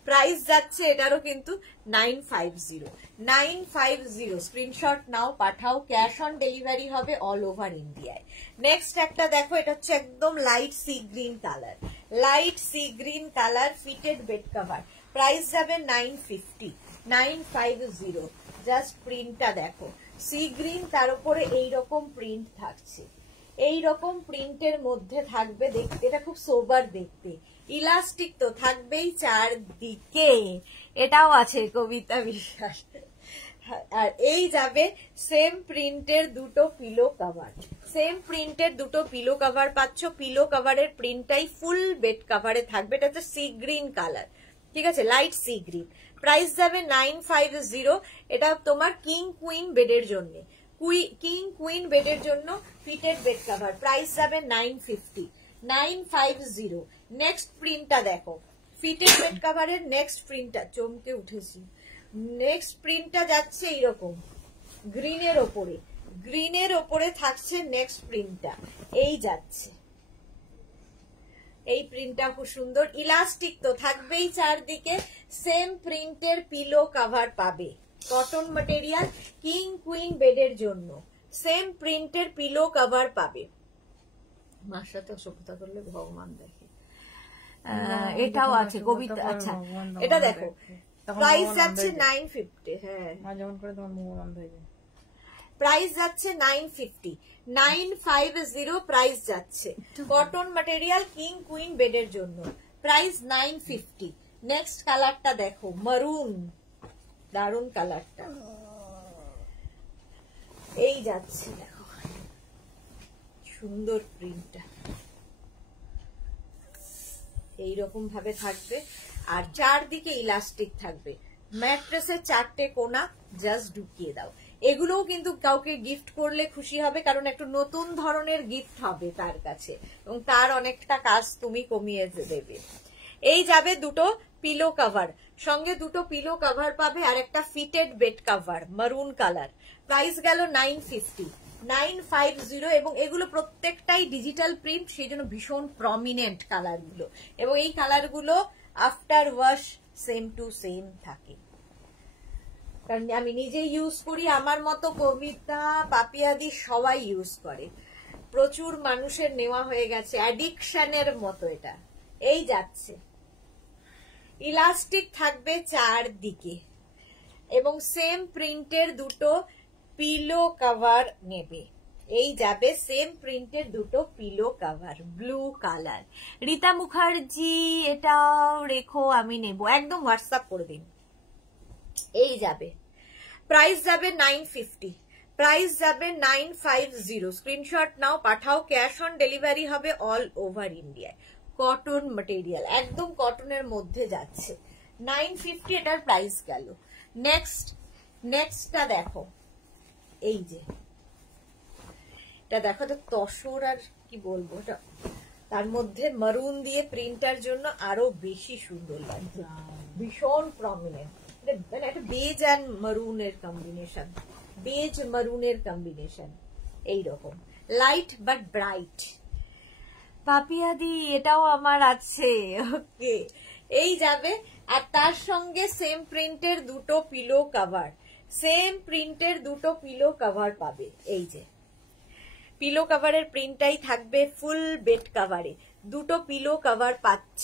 প্রাইস যাচ্ছে এটারও কিন্তু 950, 950। স্ক্রিনশট নাও, পাঠাও, ক্যাশ অন ডেলিভারি হবে অল ওভার ইন্ডিয়ায়। নেক্সট একটা দেখো, এটা হচ্ছে একদম light sea green colour, light sea green colour fitted bed cover. Price যাবে 950, 950। জাস্ট প্রিন্টটা দেখো, সি গ্রিন, তার উপরে এইরকম প্রিন্ট থাকছে, এইরকম প্রিন্টের মধ্যে থাকবে। দেখতে এটা খুব সোবার দেখতে, ইলাস্টিক তো থাকবেই চারদিকে। এটাও আছে কবিতা বিশ্বাস। আর এই যাবে সেম প্রিন্টের দুটো পিলো কভার, সেম প্রিন্টের দুটো পিলো কভার পাচ্ছ। পিলো কভারের প্রিন্টটাই ফুল বেড কভারে থাকবে। এটা হচ্ছে সি গ্রিন কালার, ঠিক আছে, লাইট সি গ্রিন। প্রাইস যাবে 950। এটা তোমার কিং কুইন বেডের জন্য, কিং কুইন বেডের জন্য ফিটেড বেড কভার। প্রাইস যাবে 950, 950। নেক্সট প্রিন্টটা দেখো, ফিটেড বেড কভারের নেক্সট প্রিন্টটা, চমকে উঠেছি। নেক্সট প্রিন্টটা যাচ্ছে এইরকম গ্রিনের ওপরে, গ্রিনের ওপরে থাকছে নেক্সট প্রিন্টটা, এই যাচ্ছে। এই প্রিন্টটা খুব সুন্দর, ইলাস্টিক তো থাকবেই চারদিকে। সেম প্রিন্টের পিলো কভার পাবে, কটন ম্যাটেরিয়াল, কিং কুইন বেডের জন্য সেম প্রিন্টের পিলো কভার পাবে। মার সাথে সভ্যতা করলে ভগবান দেখে। এটাও আছে কবিতা। আচ্ছা এটা দেখো, প্রাইস যাচ্ছে 950। হ্যাঁ, যেমন করে তোমার মুখ বন্ধ হয়ে যায়। প্রাইস যাচ্ছে 950, 950 প্রাইস যাচ্ছে। কটন ম্যাটেরিয়াল, কিং কুইন বেডের জন্য। প্রাইস 950। নেক্সট কালারটা দেখো, মারুন, দারুন কালারটা, এই যাচ্ছে দেখো, সুন্দর প্রিন্টটা এইরকম ভাবে থাকবে। আর চারদিকে ইলাস্টিক থাকবে। ম্যাট্রেসের চারটে কোনা জাস্ট ঢুকিয়ে দাও। এগুলোও কিন্তু কাউকে গিফট করলে খুশি হবে, কারণ একটু নতুন ধরনের গিফট হবে তার কাছে, এবং তার অনেকটা কাজ তুমি কমিয়ে দেবে। এই যাবে দুটো পিলো কভার, সঙ্গে দুটো পিলো কভার পাবে আর একটা ফিটেড বেড কভার মারুন কালার। প্রাইস গেল 950, 950। এবং এগুলো প্রত্যেকটাই ডিজিটাল প্রিন্ট, সেই জন্য ভীষণ প্রমিনেন্ট কালারগুলো, এবং এই কালারগুলো after wash same to same থাকে। কারণ আমি নিজে ইউজ করি, আমার মতো কবিতা, পাপিয়াদি সবাই ইউজ করে, প্রচুর মানুষের নেওয়া হয়ে গেছে, অ্যাডিকশনের মতো এটা। এই যাচ্ছে, ইলাস্টিক থাকবে চারদিকে, এবং সেম প্রিন্টের দুটো পিলো কভার নেবে। এই যাবে সেম প্রিন্টের দুটো pillow cover, blue colour. Rita Mukherjee এটাও রেখো, আমি নেব, একদম হোয়াটসঅ্যাপ করে দিন। এই যাবে, প্রাইস যাবে 950, প্রাইস যাবে 950। স্ক্রিনশট নাও, পাঠাও, ক্যাশ অন ডেলিভারি হবে অল ওভার ইন্ডিয়ায়। কটন ম্যাটেরিয়াল, একদম কটনের মধ্যে যাচ্ছে। 950 এটার প্রাইস গেল। নেক্সটটা দেখো, এই যে এটা দেখো, তো তসর আর কি বলবো, এটা তার মধ্যে মারুন দিয়ে প্রিন্টার জন্য আরো বেশি সুন্দর লাগছে, ভীষণ প্রমিনেন্ট। মানে একটা বেজ অ্যান্ড মারুনের কম্বিনেশন, বেজ মারুনের কম্বিনেশন, এইরকম লাইট বাট ব্রাইট। পাপিয়াদি এটাও আমার আছে, ওকে। এই যাবে, আর তার সঙ্গে সেম প্রিন্টের দুটো পিলো কভার, সেম প্রিন্টের দুটো পিলো কভার পাবে। এই যে পিলো কভারের প্রিন্টটাই থাকবে ফুল বেড কভারে, দুটো পিলো কভার পাচ্ছ।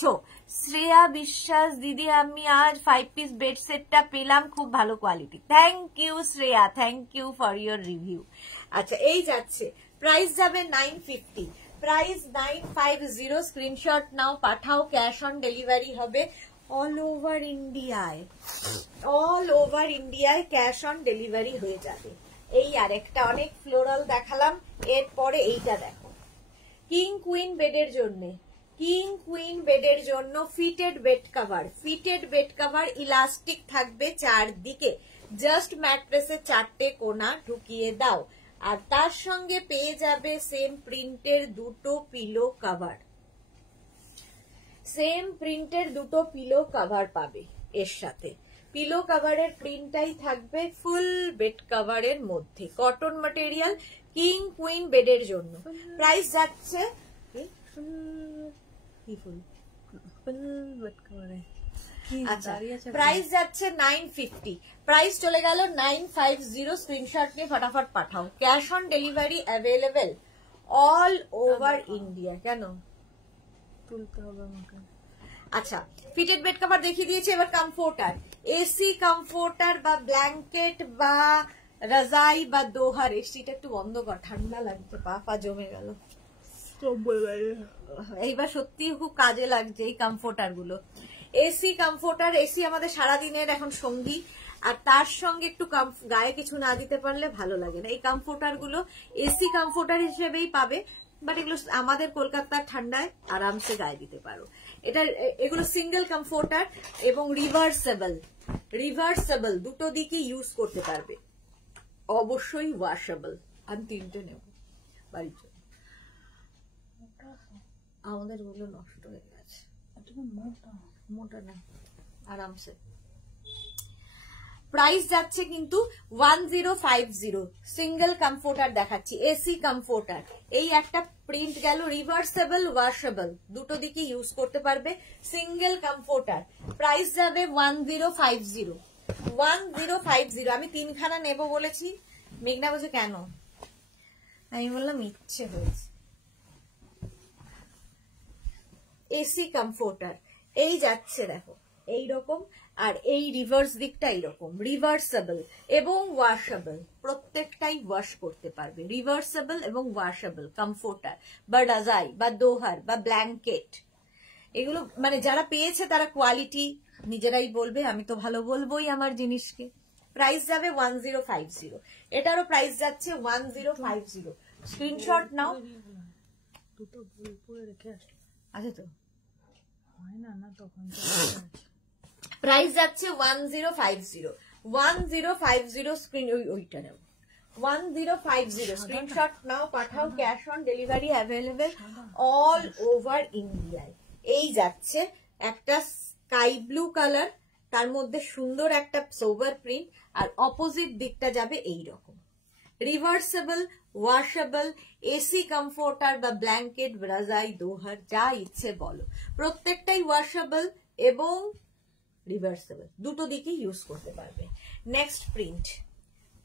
শ্রেয়া বিশ্বাস দিদি, আমি আজ 5 পিস বেড সেটটা পেলাম, খুব ভালো quality. Thank you Shreya, thank you for your review. আচ্ছা এই যাচ্ছে, প্রাইস যাবে 950, প্রাইস 950। স্ক্রিনশট নাও, পাঠাও, ক্যাশ অন ডেলিভারি হবে অল ওভার ইন্ডিয়ায়, অল ওভার ইন্ডিয়ায় ক্যাশ অন ডেলিভারি হয়ে যাবে। এই আরেকটা, অনেক ফ্লোরাল দেখালাম, এরপরে এইটা দেখো, কিং কুইন বেডের জন্য, কিং কুইন বেডের জন্য fitted bed cover, fitted bed cover, elastic থাকবে চারদিকে, জাস্ট ম্যাট্রেসে চারটে কোনা ঢুকিয়ে দাও। আর তার সঙ্গে পেয়ে যাবে সেম প্রিন্টের দুটো পিলো কভার, সেম প্রিন্টের দুটো পিলো কভার পাবে এর সাথে। পিলো কভারের প্রিন্টটাই থাকবে ফুল বেড কভারের মধ্যে, কটন ম্যাটেরিয়াল, কিং কুইন বেডের জন্য। প্রাইস যাচ্ছে আচ্ছা, প্রাইস যাচ্ছে 950, প্রাইস চলে গেল 950। স্ক্রিনশট নিয়ে ফটাফট পাঠাও। Cash on delivery available all over India. কেন তুলতে হবে আমাকে? আচ্ছা, ফিটেড বেড কভার দেখিয়ে দিয়েছি, এবার কমফোর্টার। এসি কমফোর্টার বা ব্ল্যাঙ্কেট বা রাজাই বা দোহার। এসিটা একটু বন্ধ কর, ঠান্ডা লাগছে, পা পা জমে গেল। এইবার সত্যি খুব কাজে লাগছে এই কমফোর্টার গুলো। এসি কমফোর্টার, এসি আমাদের সারাদিনের এখন সঙ্গী, আর তার সঙ্গে একটু গায়ে কিছু না দিতে পারলে ভালো লাগে না। এই কমফোর্টার গুলো এসি কমফোর্টার হিসেবেই পাবে, বাট এগুলো আমাদের কলকাতার ঠান্ডায় আরামসে গায়ে দিতে পারো। এগুলো সিঙ্গেল কমফোর্টার এবং রিভার্সেবল, রিভার্সেবল দুটো দিকে ইউজ করতে পারবে, অবশ্যই ওয়াশেবল। আমি 3টে নেব বাড়ির জন্য, আমাদের গুলো নষ্ট হয়ে গেছে। মোটা না, আরামসে। প্রাইস যাচ্ছে কিন্তু 1050। সিঙ্গেল কমফোর্টার দেখাচ্ছি, এসি কমফোর্টার। এই একটা প্রিন্ট গেল, রিভার্সেবল ওয়াশেবল দুটো দিকে ইউজ করতে পারবে, সিঙ্গেল কমফোর্টার। প্রাইস যাবে 1050, 1050। আমি 3খানা নেব বলেছি, মেঘনা বলছে কেন, আমি বললাম ইচ্ছে হয়েছে। এসি কমফোর্টার এই যাচ্ছে দেখো এইরকম, আর এই রিভার্স দিকটা এইরকম, রিভার্সেবল এবং ওয়াশেবল, প্রত্যেকটাই ওয়াশ করতে পারবে। রিভার্সেবল এবং ওয়াশেবল কমফোর্টার বা রাজাই বা দোহার বা ব্ল্যাঙ্কেট, এগুলো মানে যারা পেয়েছে তারা কোয়ালিটি নিজেরাই বলবে, আমি তো ভালো বলবোই আমার জিনিসকে। প্রাইস যাবে 1050, এটারও প্রাইস যাচ্ছে 1050। স্ক্রিনশট নাও। দুটো বই পড়ে রেখে আসো। আচ্ছা তো হয় না না তখন প্রাইস যাচ্ছে 1050, 1050। স্ক্রিন ওইটা নেব 1050। স্ক্রিনশট নাও, পাঠাও। Cash on delivery available all over ইন্ডিয়ায়। এই যাচ্ছে একটা স্কাই ব্লু কালার, তার মধ্যে সুন্দর একটা সোবার প্রিন্ট, আর অপোজিট দিকটা যাবে এইরকম। রিভার্সেবল, ওয়াশেবল, এসি কমফোর্টার বা ব্ল্যাঙ্কেট, রাজাই, দোহার, যা ইচ্ছে বলো, প্রত্যেকটাই ওয়াশেবল এবং রিভার্সেবল, দুটো দিকে ইউজ করতে পারবে। নেক্সট প্রিন্ট,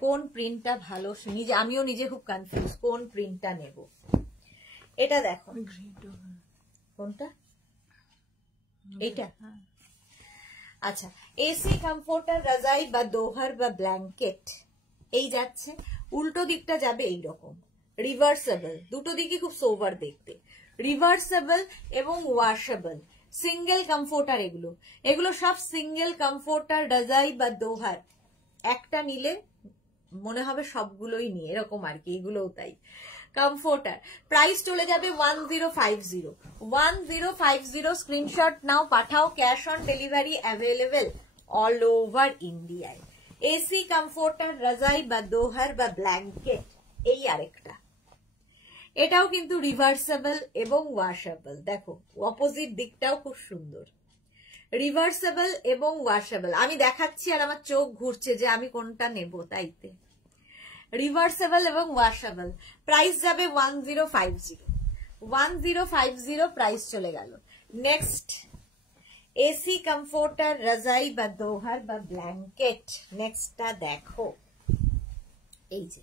কোন প্রিন্টটা ভালো নিজে, আমিও নিজে খুব কনফিউজ কোন প্রিন্টটা নেব। এটা দেখো, কোনটা, এইটা। আচ্ছা, এসি কমফোর্টার, রাজাই বা দোহার বা ব্ল্যাঙ্কেট এই যাচ্ছে, উল্টো দিকটা যাবে এইরকম, রিভার্সেবল, দুটো দিকে খুব সোভার দেখতে, রিভার্সেবল এবং ওয়াশেবল, সিঙ্গেল কমফোর্টার। এগুলো এগুলো সব সিঙ্গেল কমফোর্টার, রাজাই বা দোহার। একটা নিলে মনে হবে সবগুলোই নিয়ে, এরকম আর কি, এগুলোও তাই। কমফোর্টার প্রাইস চলে যাবে 1050, 1050। স্ক্রিনশট নাও, পাঠাও। Cash on delivery available all over ইন্ডিয়ায়। এসি কমফোর্টার, রাজাই বা দোহার বা ব্ল্যাঙ্কেট এই আরেকটা, এটাও কিন্তু রিভার্সেবল এবং ওয়াশেবল। দেখো অপোজিট দিকটাও খুব সুন্দর, রিভার্সেবল এবং ওয়াশেবল। আমি দেখাচ্ছি আর আমার চোখ ঘুরছে যে আমি কোনটা নেব, তাইতে রিভার্সেবল এবং ওয়াশেবল। প্রাইস যাবে 1050, 1050 প্রাইস চলে গেল। নেক্সট এসি কমফোর্টার, রাজাই বা দোহার বা ব্ল্যাঙ্কেট। নেক্সটটা দেখো, এই যে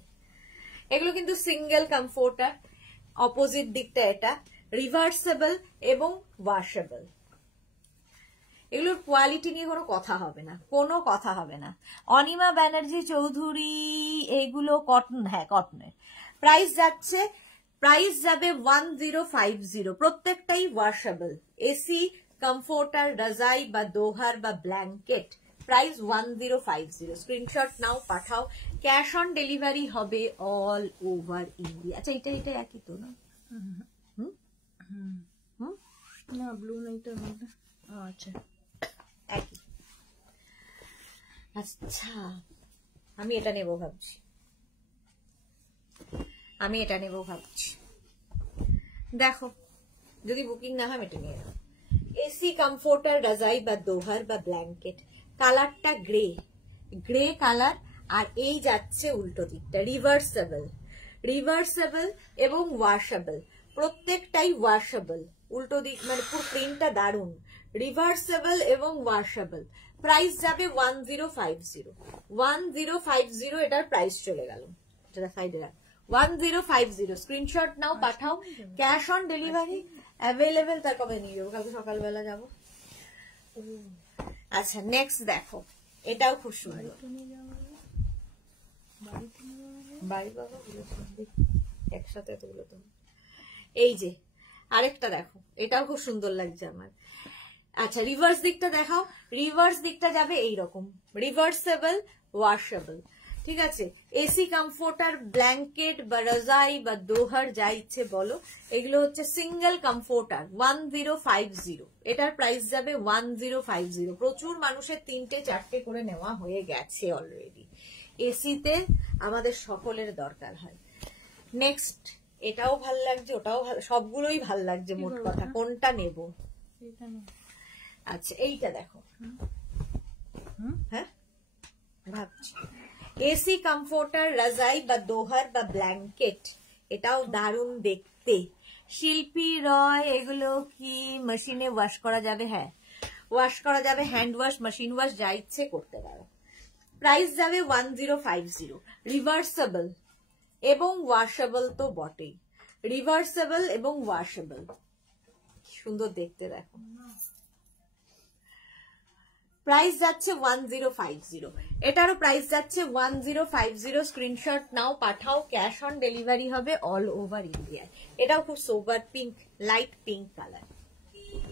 এগুলো কিন্তু সিঙ্গেল কমফোর্টার, অপোজিট দিকটা এটা, রিভার্সেবল এবং ওয়াশেবল। এগুলোর কোয়ালিটি নিয়ে কোনো কথা হবে না, কোনো কথা হবে না। অনিমা ব্যানার্জি চৌধুরী, এগুলো কটন, হ্যাঁ কটনের। প্রাইস যাচ্ছে, প্রাইস যাবে 1050, প্রত্যেকটাই ওয়াশেবল। এসি কমফোর্টার, রাজাই বা দোহার বা ব্ল্যাঙ্কেট, প্রাইস 1050। স্ক্রিনশট নাও, পাঠাও। ক্যাশ অন ডেলিভারি হবে অল ওভার ইন্ডিয়া। আচ্ছা এটা এটা একই তো না? না ব্লু নেই তো, আচ্ছা একই। আচ্ছা আমি এটা নেব ভাবছি। আমি এটা নেবো ভাবছি। দেখো যদি বুকিং না হয় এটা নিয়ে নেবো। এসি কমফোর্টার রাজাই বা দোহার বা ব্ল্যাঙ্কেট, কালারটা গ্রে, গ্রে কালার। আর এই যাচ্ছে উল্টো দিকটা, রিভার্সেবল, রিভার্সেবল এবং ওয়াশেবল, প্রত্যেকটাই ওয়াশেবল। উল্টো দিক মানে পুরো প্রিন্টটা দারুন, রিভার্সেবল এবং ওয়াশেবল। প্রাইস যাবে 1050, 1050 এটার প্রাইস চলে গেল। এটা সাইডে রাখ, 1050। স্ক্রিনশট নাও, পাঠাও। Cash on delivery available. তার কবে নিয়ে যাবো? কালকে সকালবেলা যাবো। আচ্ছা নেক্সট দেখো, এটাও খুব সুন্দর। বাড়ি বাবা একসাথে এতগুলো তো। এই যে আরেকটা দেখো, এটাও খুব সুন্দর লাগছে আমার। আচ্ছা রিভার্স দিকটা দেখাও। রিভার্স দিকটা যাবে এইরকম, রিভার্সেবল, ওয়াশেবল। ঠিক আছে, এসি কমফোর্টার, ব্ল্যাঙ্কেট বা রাজাই বা দোহার যা ইচ্ছে বলো, এগুলো হচ্ছে সিঙ্গেল কমফোর্টার 1050। এটার প্রাইস যাবে 1050। প্রচুর মানুষের 3টে 4টে করে নেওয়া হয়ে গেছে অলরেডি। এসিতে আমাদের সকলের দরকার হয়। নেক্সট এটাও ভাল লাগছে, ওটাও ভালো, সবগুলোই ভাল লাগছে মোট কথা। কোনটা নেব? আচ্ছা এইটা দেখো, হ্যাঁ ভাবছি। এসি কমফোর্টার রাজাই বা দোহার বা ব্ল্যাঙ্কেট, এটাও দারুণ দেখতে। শিল্পী রয়, এগুলো কি মেশিনে ওয়াশ করা যাবে? হ্যাঁ ওয়াশ করা যাবে, হ্যান্ড ওয়াশ, মেশিন ওয়াশ, যা ইচ্ছে করতে পারো। প্রাইস যাবে 1050। রিভার্সেবল এবং ওয়াশেবল তো বটেই, রিভার্সেবল এবং ওয়াশেবল, সুন্দর দেখতে দেখো। প্রাইস যাচ্ছে 1050। এটারও প্রাইস যাচ্ছে 1050। স্ক্রিনশট নাও, পাঠাও। ক্যাশ অন ডেলিভারি হবে অল ওভার ইন্ডিয়া। এটাও খুব সোবার পিঙ্ক, লাইট পিঙ্ক কালার।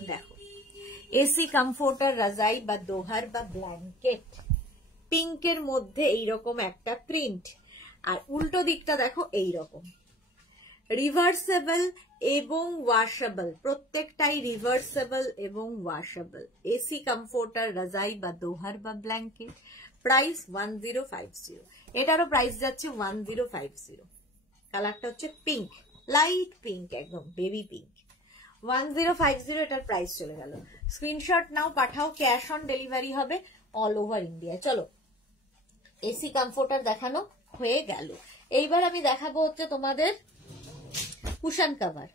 দেখো এসি কমফোর্টার রাজাই বা দোহার বা ব্ল্যাঙ্কেট, পিঙ্কের মধ্যে এইরকম একটা প্রিন্ট, আর উল্টো দিকটা দেখো এইরকম। রিভার্সেবল এবং ওয়াশেবল, প্রত্যেকটাই রিভার্সেবল এবং ওয়াশেবল। এসি কমফোর্টার রাজাই বা দোহার বা ব্ল্যাঙ্কেট, প্রাইস 1050। এটারও প্রাইস যাচ্ছে 1050। কালারটা হচ্ছে পিঙ্ক, লাইট পিঙ্ক, একদম বেবি পিঙ্ক। 1050 এটার প্রাইস চলে গেল। স্ক্রিনশট নাও, পাঠাও। ক্যাশ অন ডেলিভারি হবে অল ওভার ইন্ডিয়া। চলো এসি কমফোর্টার দেখানো হয়ে গেল। এইবার আমি দেখাবো হচ্ছে তোমাদের কুশন কভার।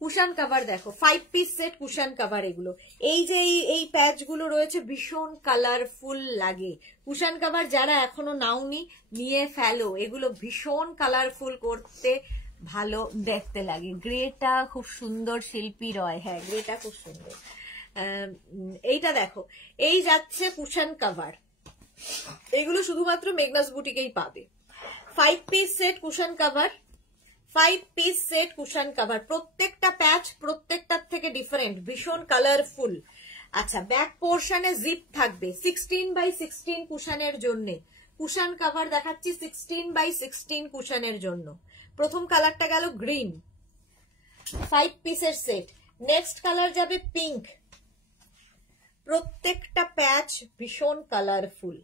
কুশন কভার দেখো, 5 পিস সেট কুশন কভার। এগুলো এই যে এই প্যাচ গুলো রয়েছে ভীষণ কালারফুল লাগে। কুশন কভার যারা এখনো নাওনি নিয়ে ফেলো, এগুলো ভীষণ কালারফুল করতে ভালো দেখতে লাগে। গ্রেটা খুব সুন্দর, শিল্পী রয়, হ্যাঁ গ্রেটা খুব সুন্দর। এইটা দেখো, এই যাচ্ছে কুশন কভার। এগুলো শুধুমাত্র মেঘনাস বুটিকেই পাবে। 5 piece set cushion cover, 5 piece set cushion cover. প্রত্যেকটা প্যাচ প্রত্যেকটার থেকে ডিফারেন্ট, ভীষণ কালারফুল। আচ্ছা ব্যাক পোর্শনে জিপ থাকবে। 16x16 কুশনের জন্য কুশন কভার দেখাচ্ছি, 16x16 কুশনের জন্য। প্রথম কালারটা গেল গ্রিন, 5 পিসের সেট। নেক্সট কালার যাবে পিঙ্ক। প্রত্যেকটা প্যাচ ভীষণ কালারফুল।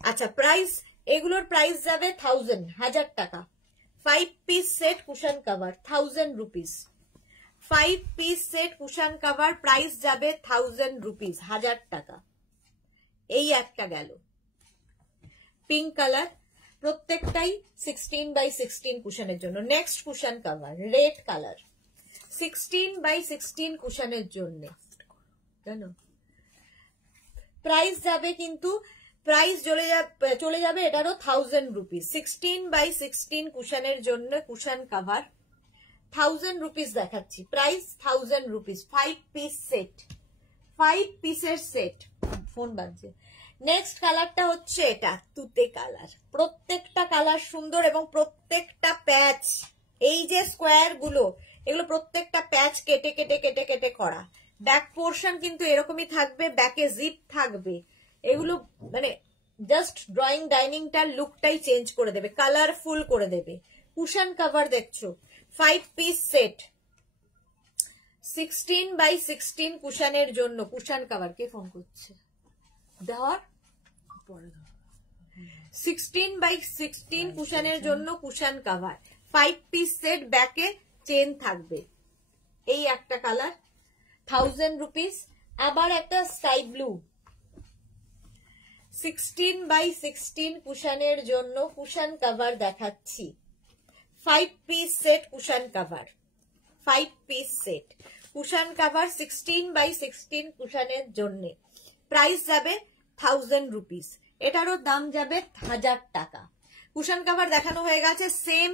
আচ্ছা প্রাইস, এগুলোর প্রাইস যাবে 1000 টাকা। 5 piece set cushion cover 1000 rupees. 5 piece set cushion cover price যাবে 1000 রুপিস, 1000 টাকা। এই একটা গেল পিঙ্ক কালার, প্রত্যেকটাই 16x16 কুশনের জন্য। Next cushion cover red colour, 16x16 কুশনের জন্য। জানো প্রাইস যাবে কিন্তু, প্রাইস চলে যাবে এটারও 1000 রুপিস। 16x16 কুশনের জন্য কুশন কভার 1000 রুপিস দেখাচ্ছি। Price 1000 rupees. 5 পিস সেট, 5 পিসের সেট। ফোন বাজছে। নেক্সট কালারটা হচ্ছে এটা তুতে কালার। প্রত্যেকটা কালার সুন্দর এবং প্রত্যেকটা প্যাচ, এই যে স্কোয়ার গুলো, এগুলো প্রত্যেকটা প্যাচ কেটে কেটে কেটে কেটে করা। ব্যাক পোর্শন কিন্তু এরকমই থাকবে, ব্যাকে জিপ থাকবে। এগুলো মানে জাস্ট ড্রয়িং ডাইনিংটার লুকটাই চেঞ্জ করে দেবে, কালারফুল করে দেবে। কুশন কভার দেখছো, 5 পিস সেট 16x16 কুশনের জন্য। কুশন কভার কে ফোন করছে? ধর পরে ধর। 16x16 কুশনের জন্য কুশন কভার, 5 পিস সেট, ব্যাকে চেন থাকবে। এই একটা কালার 1000 রুপিস। আবার একটা স্কাই ব্লু 16x16 কুশনের জন্য কুশন কভার দেখাচ্ছি, 5 piece set cushion cover, 5 piece set cushion cover 16x16 কুশনের জন্য। প্রাইস যাবে 1000 রুপিস, এটারও দাম যাবে 1000 টাকা। কুশন কভার দেখানো হয়ে গেছে, সেম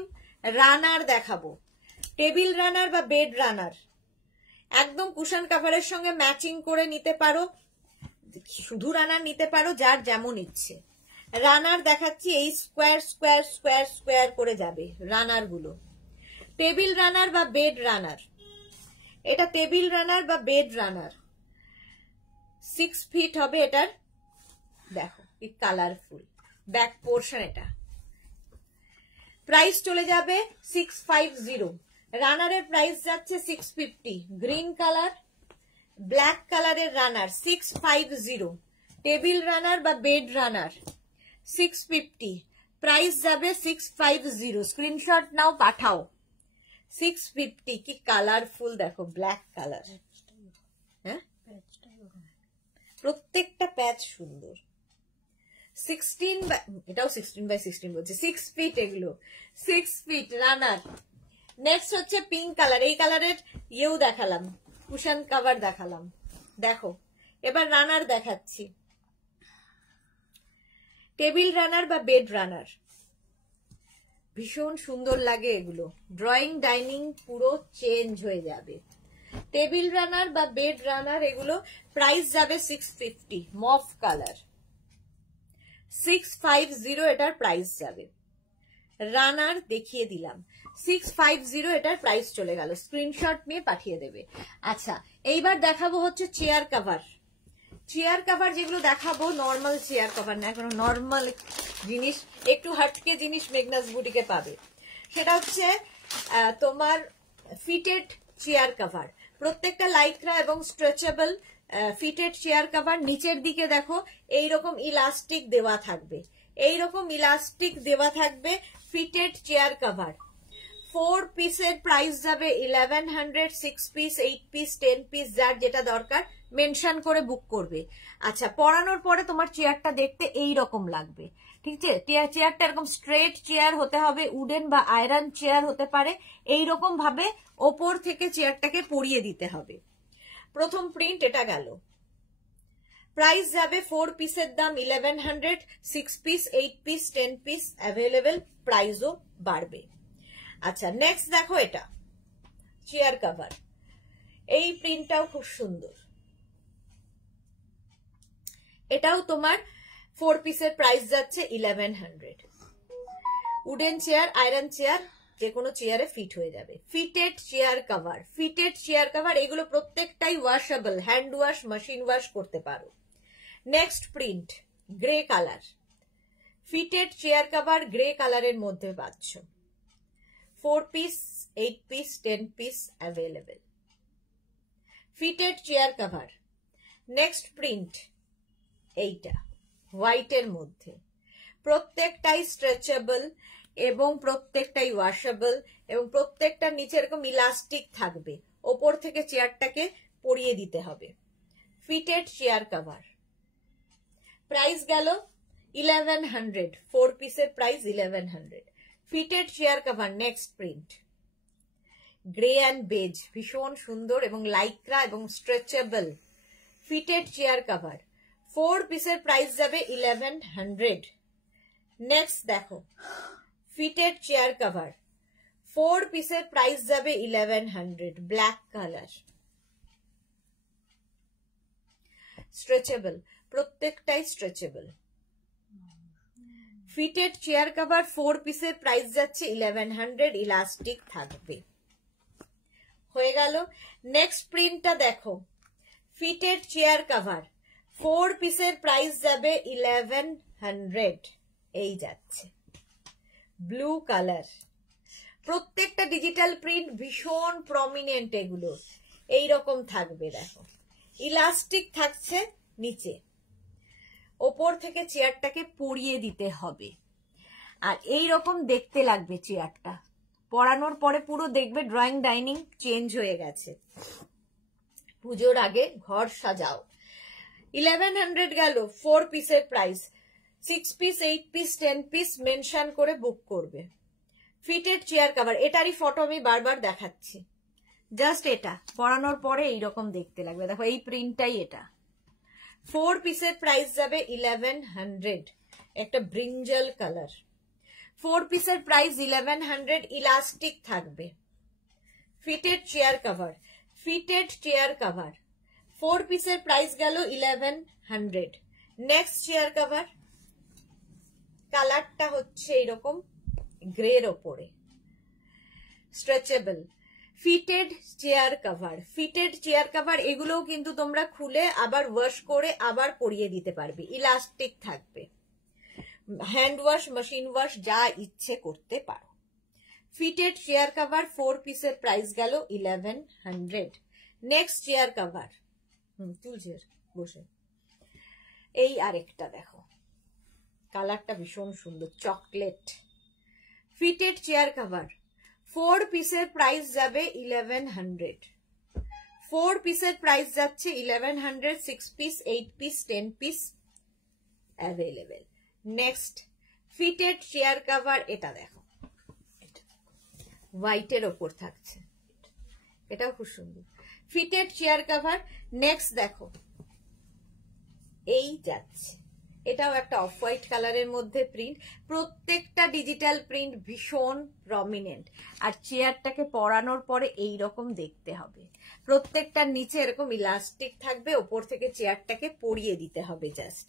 রানার দেখাবো, টেবিল রানার বা বেড রানার, একদম কুশন কভারের সঙ্গে ম্যাচিং করে নিতে পারো, শুধু রানার নিতে পারো, যার যেমন ইচ্ছে। রানার দেখাচ্ছি, এই স্কোয়ার স্কোয়ার স্কোয়ার স্কোয়ার করে যাবে রানার গুলো। টেবিল রানার বা বেড রানার, এটা টেবিল রানার বা বেড রানার, 6 ফিট হবে এটার। দেখো কি কালারফুল ব্যাক পোর্শন। এটা প্রাইস চলে যাবে 650। রানারের প্রাইস যাচ্ছে 650। গ্রিন কালার ব্ল্যাক কালারের রানার 650। টেবিল রানার বা বেড রানার 650, প্রাইস যাবে 650। স্ক্রিনশট নাও, পাঠাও। 650, কি কালারফুল দেখো, ব্ল্যাক কালার। হ্যাঁ, প্রত্যেকটা প্যাচ সুন্দর। 16 এটাও 16x16 বলছে, 6 ফিট এগুলো, 6 ফিট রানার। নেক্সট হচ্ছে পিঙ্ক কালার, এই কালারের ইয়েও দেখালাম, কুশন কভার দেখালাম। দেখো এবার রানার দেখাচ্ছি, টেবিল রানার বা বেড রানার, ভীষণ সুন্দর লাগে এগুলো। ড্রয়িং ডাইনিং পুরো চেঞ্জ হয়ে যাবে। টেবিল রানার বা বেড রানার এগুলো প্রাইস যাবে 650। মফ কালার 650 এটার প্রাইস যাবে। রানার দেখিয়ে দিলাম, 650 এটার প্রাইস চলে গেল। স্ক্রিনশট নিয়ে পাঠিয়ে দেবে। আচ্ছা, এইবার দেখাবো হচ্ছে চেয়ার কভার। চেয়ার কভার যেগুলো দেখাবো নর্মাল চেয়ার কভার না, কোনো নর্মাল জিনিস, একটু হাটকে জিনিস মেঘনাস বুটিকে পাবে। সেটা হচ্ছে তোমার ফিটেড চেয়ার কভার, প্রত্যেকটা লাইক্রা এবং স্ট্রেচেবল ফিটেড চেয়ার কভার। নিচের দিকে দেখো এইরকম ইলাস্টিক দেওয়া থাকবে, এইরকম ইলাস্টিক দেওয়া থাকবে। ফিটেড চেয়ার কভার 4 পিসের প্রাইস যাবে 1100। 6 পিস, 8 পিস, 10 পিস, যার যেটা দরকার মেনশন করে বুক করবে। আচ্ছা, পরানোর পরে তোমার চেয়ারটা দেখতে এই রকম লাগবে, ঠিক আছে? চেয়ারটা এরকম স্ট্রেট চেয়ার হতে হবে, উডেন বা আয়রন চেয়ার হতে পারে, এইরকম ভাবে ওপর থেকে চেয়ারটাকে পরিয়ে দিতে হবে। প্রথম প্রিন্ট এটা গেল। প্রাইস যাবে 4 পিসের দাম 1100, 6 পিস, 8 পিস, 10 পিস অ্যাভেলেবেল, প্রাইসও বাড়বে। আচ্ছা, নেক্সট দেখো এটা চেয়ার কভার, এই প্রিন্টটাও খুব সুন্দর। এটাও তোমার 4 পিসের প্রাইস যাচ্ছে 1100। উডেন চেয়ার, আয়রন চেয়ার, যে কোনো চেয়ারে ফিট হয়ে যাবে। Fitted chair cover, fitted chair cover এগুলো প্রত্যেকটাই washable, hand wash, machine wash করতে পারো। Next print grey colour, fitted chair cover grey কালারের মধ্যে পাচ্ছ। 4 piece, 8 piece, 10 piece available. Fitted chair cover. Next print এইটা হোয়াইটের মধ্যে, প্রত্যেকটাই স্ট্রেচেবল এবং প্রত্যেকটাই ওয়াশেবল এবং প্রত্যেকটা নিচে এরকম ইলাস্টিক থাকবে, ওপর থেকে চেয়ারটাকে পরিয়ে দিতে হবে। ফিটেড চেয়ার কভার, প্রাইস গেল 1100। 4 পিসের price 1100। Fitted chair cover. Next print grey and beige, ভীষণ সুন্দর এবং লাইক্রা এবং স্ট্রেচেবল ফিটেড চেয়ার কভার। 4 পিসের প্রাইস যাবে 1100। নেক্সট দেখো ফিটেড চেয়ার কভার, 4 পিসের প্রাইস যাবে 1100। ব্ল্যাক কালার, স্ট্রেচেবল, প্রত্যেকটাই স্ট্রেচেবল। ফিটেড চেয়ার কভার 4 পিসের প্রাইস যাচ্ছে 1100, ইলাস্টিক থাকবে। হয়ে গেল। নেক্সট প্রিন্টটা দেখো, ফিটেড চেয়ার কভার 4 পিসের প্রাইস যাবে 1100। এই যাচ্ছে ব্লু কালার, প্রত্যেকটা ডিজিটাল প্রিন্ট ভীষণ প্রমিনেন্ট, এগুলো এইরকম থাকবে। দেখো ইলাস্টিক থাকছে নিচে, ওপর থেকে চেয়ারটাকে পরিয়ে দিতে হবে। আর এই রকম দেখতে লাগবে চেয়ারটা। পরানোর পরে পুরো দেখবে ড্রয়িং ডাইনিং চেঞ্জ হয়ে গেছে। পুজোর আগে ঘর সাজাও। 1100 গেল 4 পিসের price. 6 piece, 8 piece, 10 piece mention করে বুক করবে। ফিটেড চেয়ার কভার, এটারই ফটো আমি বারবার দেখাচ্ছি। জাস্ট এটা পরানোর পরে এইরকম দেখতে লাগবে। দেখো এই প্রিন্টটাই এটা। 4 পিসের প্রাইস যাবে 1100। একটা ব্রিঞ্জাল কালার। 4 পিসের প্রাইস 1100। ইলাস্টিক থাকবে। Fitted chair cover, fitted chair cover. 4 পিসের প্রাইস গেল 1100। নেক্সট চেয়ার কভার, কালারটা হচ্ছে এরকম গ্রের ওপরে, stretchable. Fitted chair cover, fitted chair cover এগুলোও কিন্তু তোমরা খুলে আবার ওয়াশ করে আবার পরিয়ে দিতে পারবে। ইলাস্টিক থাকবে। হ্যান্ড ওয়াশ, মেশিন ওয়াশ যা ইচ্ছে করতে পারো। ফিটেড চেয়ার কভার 4 পিসের প্রাইস গেল 1100। নেক্সট চেয়ার কভার, তুলছে বসে। এই আরেকটা দেখো, কালারটা ভীষণ সুন্দর, চকলেট। ফিটেড চেয়ার কভার 4 পিসের প্রাইস যাবে 1100। 4 পিসের প্রাইস যাচ্ছে 1100। 6 piece, 8 piece, 10 piece available. Next fitted chair cover, এটা দেখো, হোয়াইটের ওপর থাকছে, এটাও খুব সুন্দর। Fitted chair cover. নেক্সট দেখো, এই যাচ্ছে, এটাও একটা অফ হোয়াইট কালারের মধ্যে প্রিন্ট। প্রত্যেকটা ডিজিটাল প্রিন্ট ভীষণ প্রমিনেন্ট। আর চেয়ারটাকে পরানোর পরে এই রকম দেখতে হবে। প্রত্যেকটার নিচে এরকম ইলাস্টিক থাকবে, ওপর থেকে চেয়ারটাকে পরিয়ে দিতে হবে জাস্ট।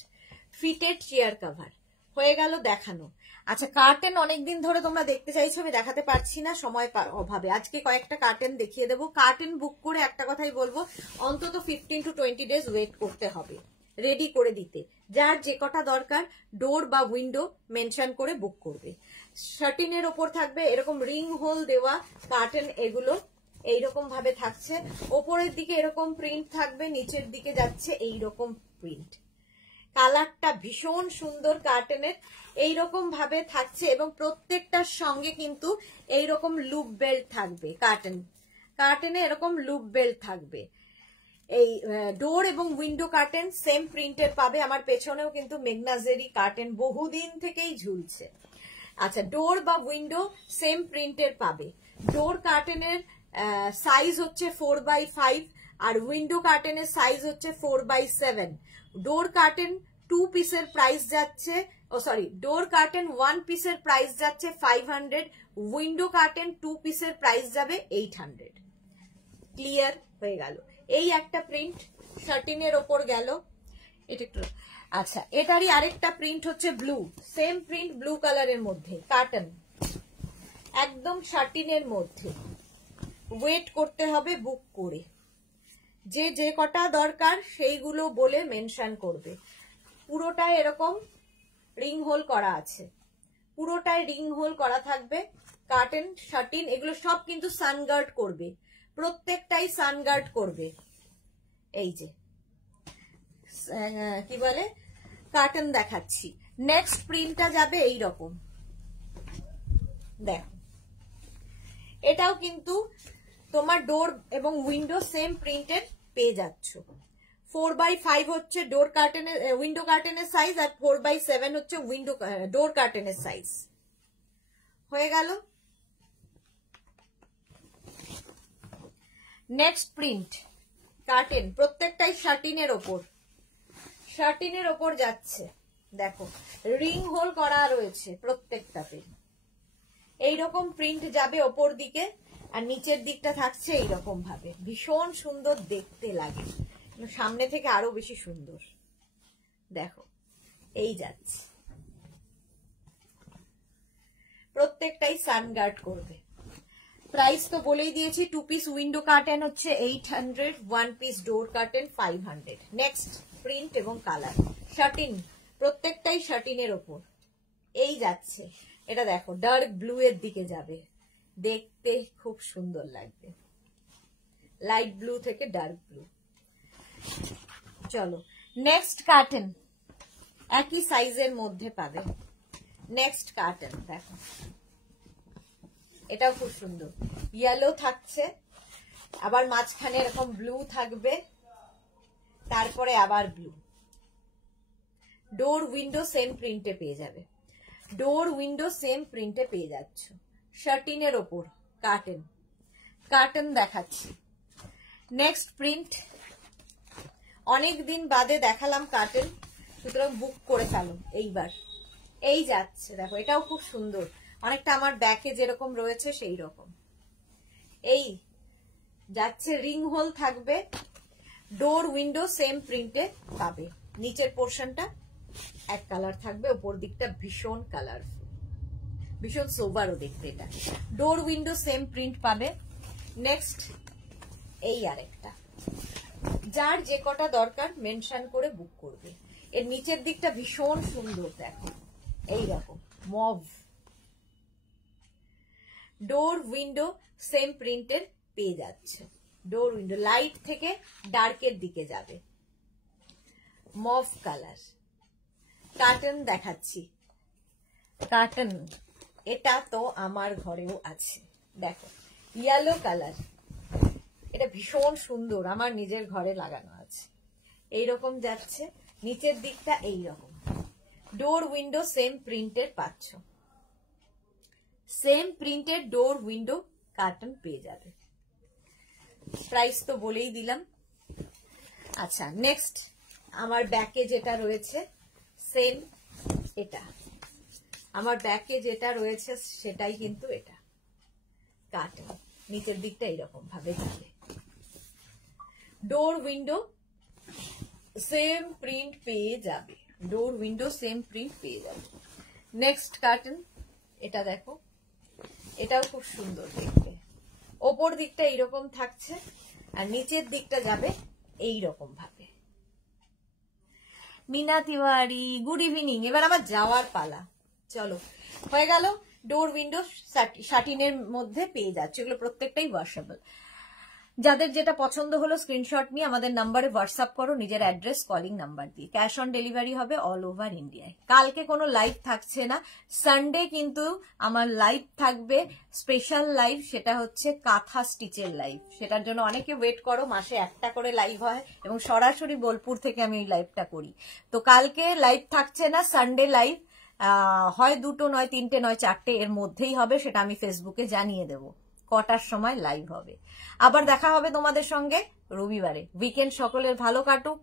ফিটেড চেয়ার কভার হয়ে গেল দেখানো। আচ্ছা, কার্টেন অনেকদিন ধরে তোমরা দেখতে চাইছো, আমি দেখাতে পারছি না সময় অভাবে। আজকে কয়েকটা কার্টেন দেখিয়ে দেবো। কার্টেন বুক করে একটা কথাই বলবো, অন্তত 15 to 20 ডেজ ওয়েট করতে হবে রেডি করে দিতে। যার যে কটা দরকার ডোর বা উইন্ডো মেনশন করে বুক করবে। শার্টিনের ওপর থাকবে এরকম রিং হোল দেওয়া কার্টেন, এগুলো এইরকম ভাবে থাকছে। ওপরের দিকে এরকম প্রিন্ট থাকবে, নিচের দিকে যাচ্ছে এইরকম প্রিন্ট। কালারটা ভীষণ সুন্দর কার্টেনের, এইরকম ভাবে থাকছে। এবং প্রত্যেকটার সঙ্গে কিন্তু এইরকম লুপ বেল্ট থাকবে। কার্টেনে এরকম লুপ বেল্ট থাকবে। এই ডোর এবং উইন্ডো কার্টেন সেম প্রিন্টের পাবে। আমার পেছনেও কিন্তু মেগনাজেরি কার্টেন বহুদিন থেকেই ঝুলছে। আচ্ছা, ডোর বা উইন্ডো সেম প্রিন্টের পাবে। ডোর কার্টেনের সাইজ হচ্ছে 4x5 আর উইন্ডো কার্টেনের সাইজ হচ্ছে 4x7। ডোর কার্টেন 2 পিসের প্রাইস যাচ্ছে, ডোর কার্টেন 1 পিসের প্রাইস যাচ্ছে 500। উইন্ডো কার্টেন 2 পিসের প্রাইস যাবে 800। ক্লিয়ার হয়ে গেল। এই একটা প্রিন্ট শার্টিনের ওপর গেল, এটা একটু। আচ্ছা, এটারই আরেকটা প্রিন্ট হচ্ছে ব্লু, সেম প্রিন্ট ব্লু কালারের মধ্যে কার্টন, একদম শার্টিনের মধ্যে। ওয়েট করতে হবে বুক করে। যে যে কটা দরকার সেইগুলো বলে মেনশন করবে। পুরোটাই এরকম রিং হোল করা আছে, পুরোটাই রিং হোল করা থাকবে। কার্টেন, শার্টিন এগুলো সব কিন্তু সানগার্ড করবে, প্রত্যেকটাই সানগার্ড করবে। এই যে কি বলে কার্টেন দেখাচ্ছি। নেক্সট প্রিন্টটা যাবে এই রকম, দেখো এটাও কিন্তু তোমার ডোর এবং উইন্ডো সেম প্রিন্টের পেয়ে যাচ্ছ। 4x5 হচ্ছে ডোর কার্টেনের উইন্ডো কার্টেনের সাইজ, আর 4x7 হচ্ছে ডোর কার্টেনের সাইজ। হয়ে গেল। নেক্সট প্রিন্ট কার্টেন, প্রত্যেকটাই শার্টিনের ওপর, শার্টিনের ওপর যাচ্ছে। দেখো রিং হোল করা রয়েছে প্রত্যেকটাতে। এইরকম প্রিন্ট যাবে ওপর দিকে, আর নিচের দিকটা থাকছে এইরকম ভাবে। ভীষণ সুন্দর দেখতে লাগে, সামনে থেকে আরো বেশি সুন্দর। দেখো এই যাচ্ছে, প্রত্যেকটাই সানগার্ড করবে। প্রাইস তো বলেই দিয়েছি। 2 পিস উইন্ডো কার্টেন হচ্ছে 800, 1 পিস ডোর কার্টেন 500। নেক্সট প্রিন্ট এবং কালার, শার্টিন, প্রত্যেকটাই শার্টিনের ওপর। এই যাচ্ছে, এটা দেখো ডার্ক ব্লু এর দিকে যাবে, দেখতে খুব সুন্দর লাগবে। লাইট ব্লু থেকে ডার্ক ব্লু। চলো নেক্সট কার্টেন, একই সাইজের মধ্যে পাবে। নেক্সট কার্টন দেখো, এটাও খুব সুন্দর, ইয়েলো থাকছে, আবার মাঝখানে এরকম ব্লু থাকবে, তারপরে আবার ব্লু। ডোর উইন্ডো সেম প্রিন্টে পেয়ে যাবে, ডোর উইন্ডো সেম প্রিন্টে পেয়ে যাচ্ছ। শার্টিনের ওপর কার্টন, কার্টন দেখাচ্ছি। নেক্সট প্রিন্ট, অনেক দিন বাদে দেখালাম কার্টন, সুতরাং বুক করে ফেলো এইবার। এই যাচ্ছে দেখো, এটাও খুব সুন্দর, অনেকটা আমার ব্যাকে যেরকম রয়েছে সেই রকম। এই যাচ্ছে, রিং হোল থাকবে, ডোর উইন্ডো সেম প্রিন্টে পাবে। নিচের পোর্শনটা এক কালার থাকবে, উপর দিকটা ভীষণ কালারফুল, ভীষণ সোবারও দেখতে এটা। ডোর উইন্ডো সেম প্রিন্ট পাবে। নেক্সট এই আরেকটা, যার যে কটা দরকার মেনশন করে বুক করবে। এর নিচের দিকটা ভীষণ সুন্দর দেখো, এইরকম মভ। ডোর উইন্ডো সেম প্রিন্টের পেয়ে যাচ্ছে। ডোর উইন্ডো লাইট থেকে ডার্কের দিকে যাবে, মভ কালার। কার্টন দেখাচ্ছি, কার্টন এটা তো আমার ঘরেও আছে, দেখো ইয়েলো কালার, এটা ভীষণ সুন্দর, আমার নিজের ঘরে লাগানো আছে। এইরকম যাচ্ছে, নিচের দিকটা এইরকম। ডোর উইন্ডো সেম প্রিন্টের পাচ্ছ, সেম প্রিন্টের ডোর উইন্ডো কার্টন পেয়ে যাবে। প্রাইস তো বলেই দিলাম। আচ্ছা, নেক্সট আমার ব্যাকে যেটা রয়েছে সেম, এটা আমার ব্যাকে যেটা রয়েছে সেটাই কিন্তু এটা কার্টন, নিচের দিকটা এইরকম ভাবে যাবে। ডোর উইন্ডো সেম প্রিন্ট পেয়ে যাবে, ডোর উইন্ডো সেম প্রিন্ট পেয়ে যাবে। নেক্সট কার্টন, এটা দেখো, এটাও খুব সুন্দর দেখতে, ওপর দিকটা এইরকম থাকছে আর নিচের দিকটা যাবে এইরকম ভাবে। Mina Tiwari, good evening. এবার আবার যাওয়ার পালা, চলো। হয়ে গেল, ডোর উইন্ডো শাটিনের মধ্যে পেয়ে যাচ্ছে, এগুলো প্রত্যেকটাই ওয়াশেবল। যাদের যেটা পছন্দ হলো স্ক্রিনশট নিয়ে আমাদের নাম্বারে হোয়াটসঅ্যাপ করো, নিজের অ্যাড্রেস কলিং নাম্বার দিয়ে। ক্যাশ অন ডেলিভারি হবে অল ওভার ইন্ডিয়ায়। কালকে কোনো লাইভ থাকছে না, সানডে কিন্তু আমার লাইভ থাকবে, স্পেশাল লাইভ, সেটা হচ্ছে কাঁথা স্টিচের লাইভ। সেটার জন্য অনেকে ওয়েট করো, মাসে একটা করে লাইভ হয় এবং সরাসরি বোলপুর থেকে আমি এই লাইভটা করি। তো কালকে লাইভ থাকছে না, সানডে লাইভ হয় 2টো নয় 3টে নয় 4টে এর মধ্যেই হবে, সেটা আমি ফেসবুকে জানিয়ে দেবো কটার সময় লাইভ হবে। আবার দেখা হবে তোমাদের সঙ্গে রবিবারে। উইকেন্ড সকলের ভালো কাটুক।